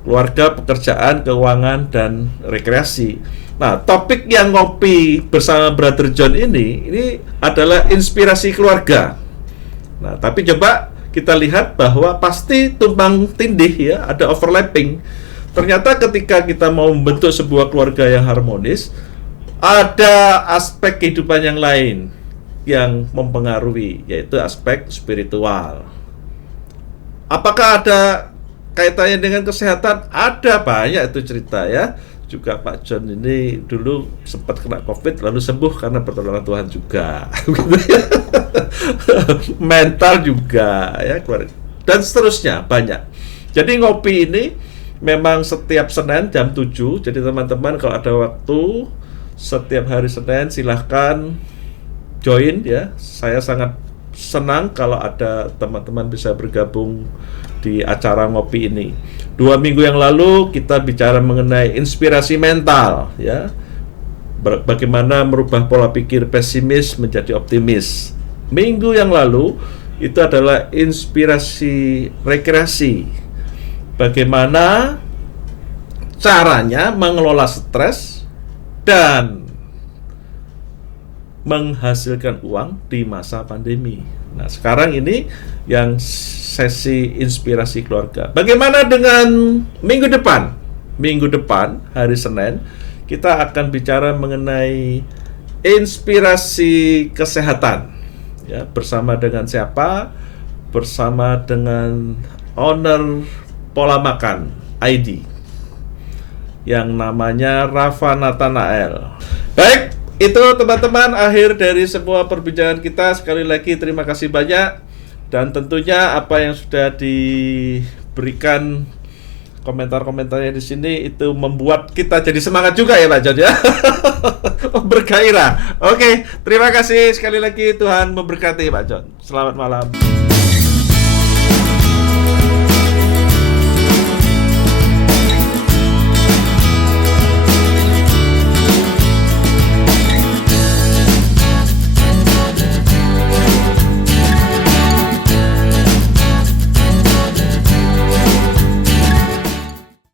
keluarga, pekerjaan, keuangan, dan rekreasi. Nah, topik yang ngopi bersama Brother John ini adalah inspirasi keluarga. Nah, tapi coba kita lihat bahwa pasti tumpang tindih ya, ada overlapping. Ternyata ketika kita mau membentuk sebuah keluarga yang harmonis, ada aspek kehidupan yang lain yang mempengaruhi, yaitu aspek spiritual. Apakah ada kaitannya dengan kesehatan? Ada, banyak itu cerita ya. Juga Pak John ini dulu sempat kena COVID lalu sembuh karena pertolongan Tuhan juga. Mental juga ya, dan seterusnya banyak. Jadi ngopi ini memang setiap Senin jam 7. Jadi teman-teman kalau ada waktu setiap hari Senin silahkan join ya. Saya sangat senang kalau ada teman-teman bisa bergabung di acara ngopi ini. 2 minggu yang lalu kita bicara mengenai inspirasi mental, ya. Bagaimana merubah pola pikir pesimis menjadi optimis. Minggu yang lalu itu adalah inspirasi rekreasi. Bagaimana caranya mengelola stres dan menghasilkan uang di masa pandemi. Nah, sekarang ini yang sesi inspirasi keluarga. Bagaimana dengan minggu depan? Minggu depan, hari Senin, kita akan bicara mengenai inspirasi kesehatan. Ya, bersama dengan siapa? Bersama dengan owner Pola Makan ID yang namanya Rafa Nathanael. Baik, itu teman-teman akhir dari sebuah perbincangan kita. Sekali lagi terima kasih banyak, dan tentunya apa yang sudah diberikan komentar-komentarnya di sini itu membuat kita jadi semangat juga ya Pak John ya. Bergairah. Oke, terima kasih sekali lagi, Tuhan memberkati Pak John. Selamat malam.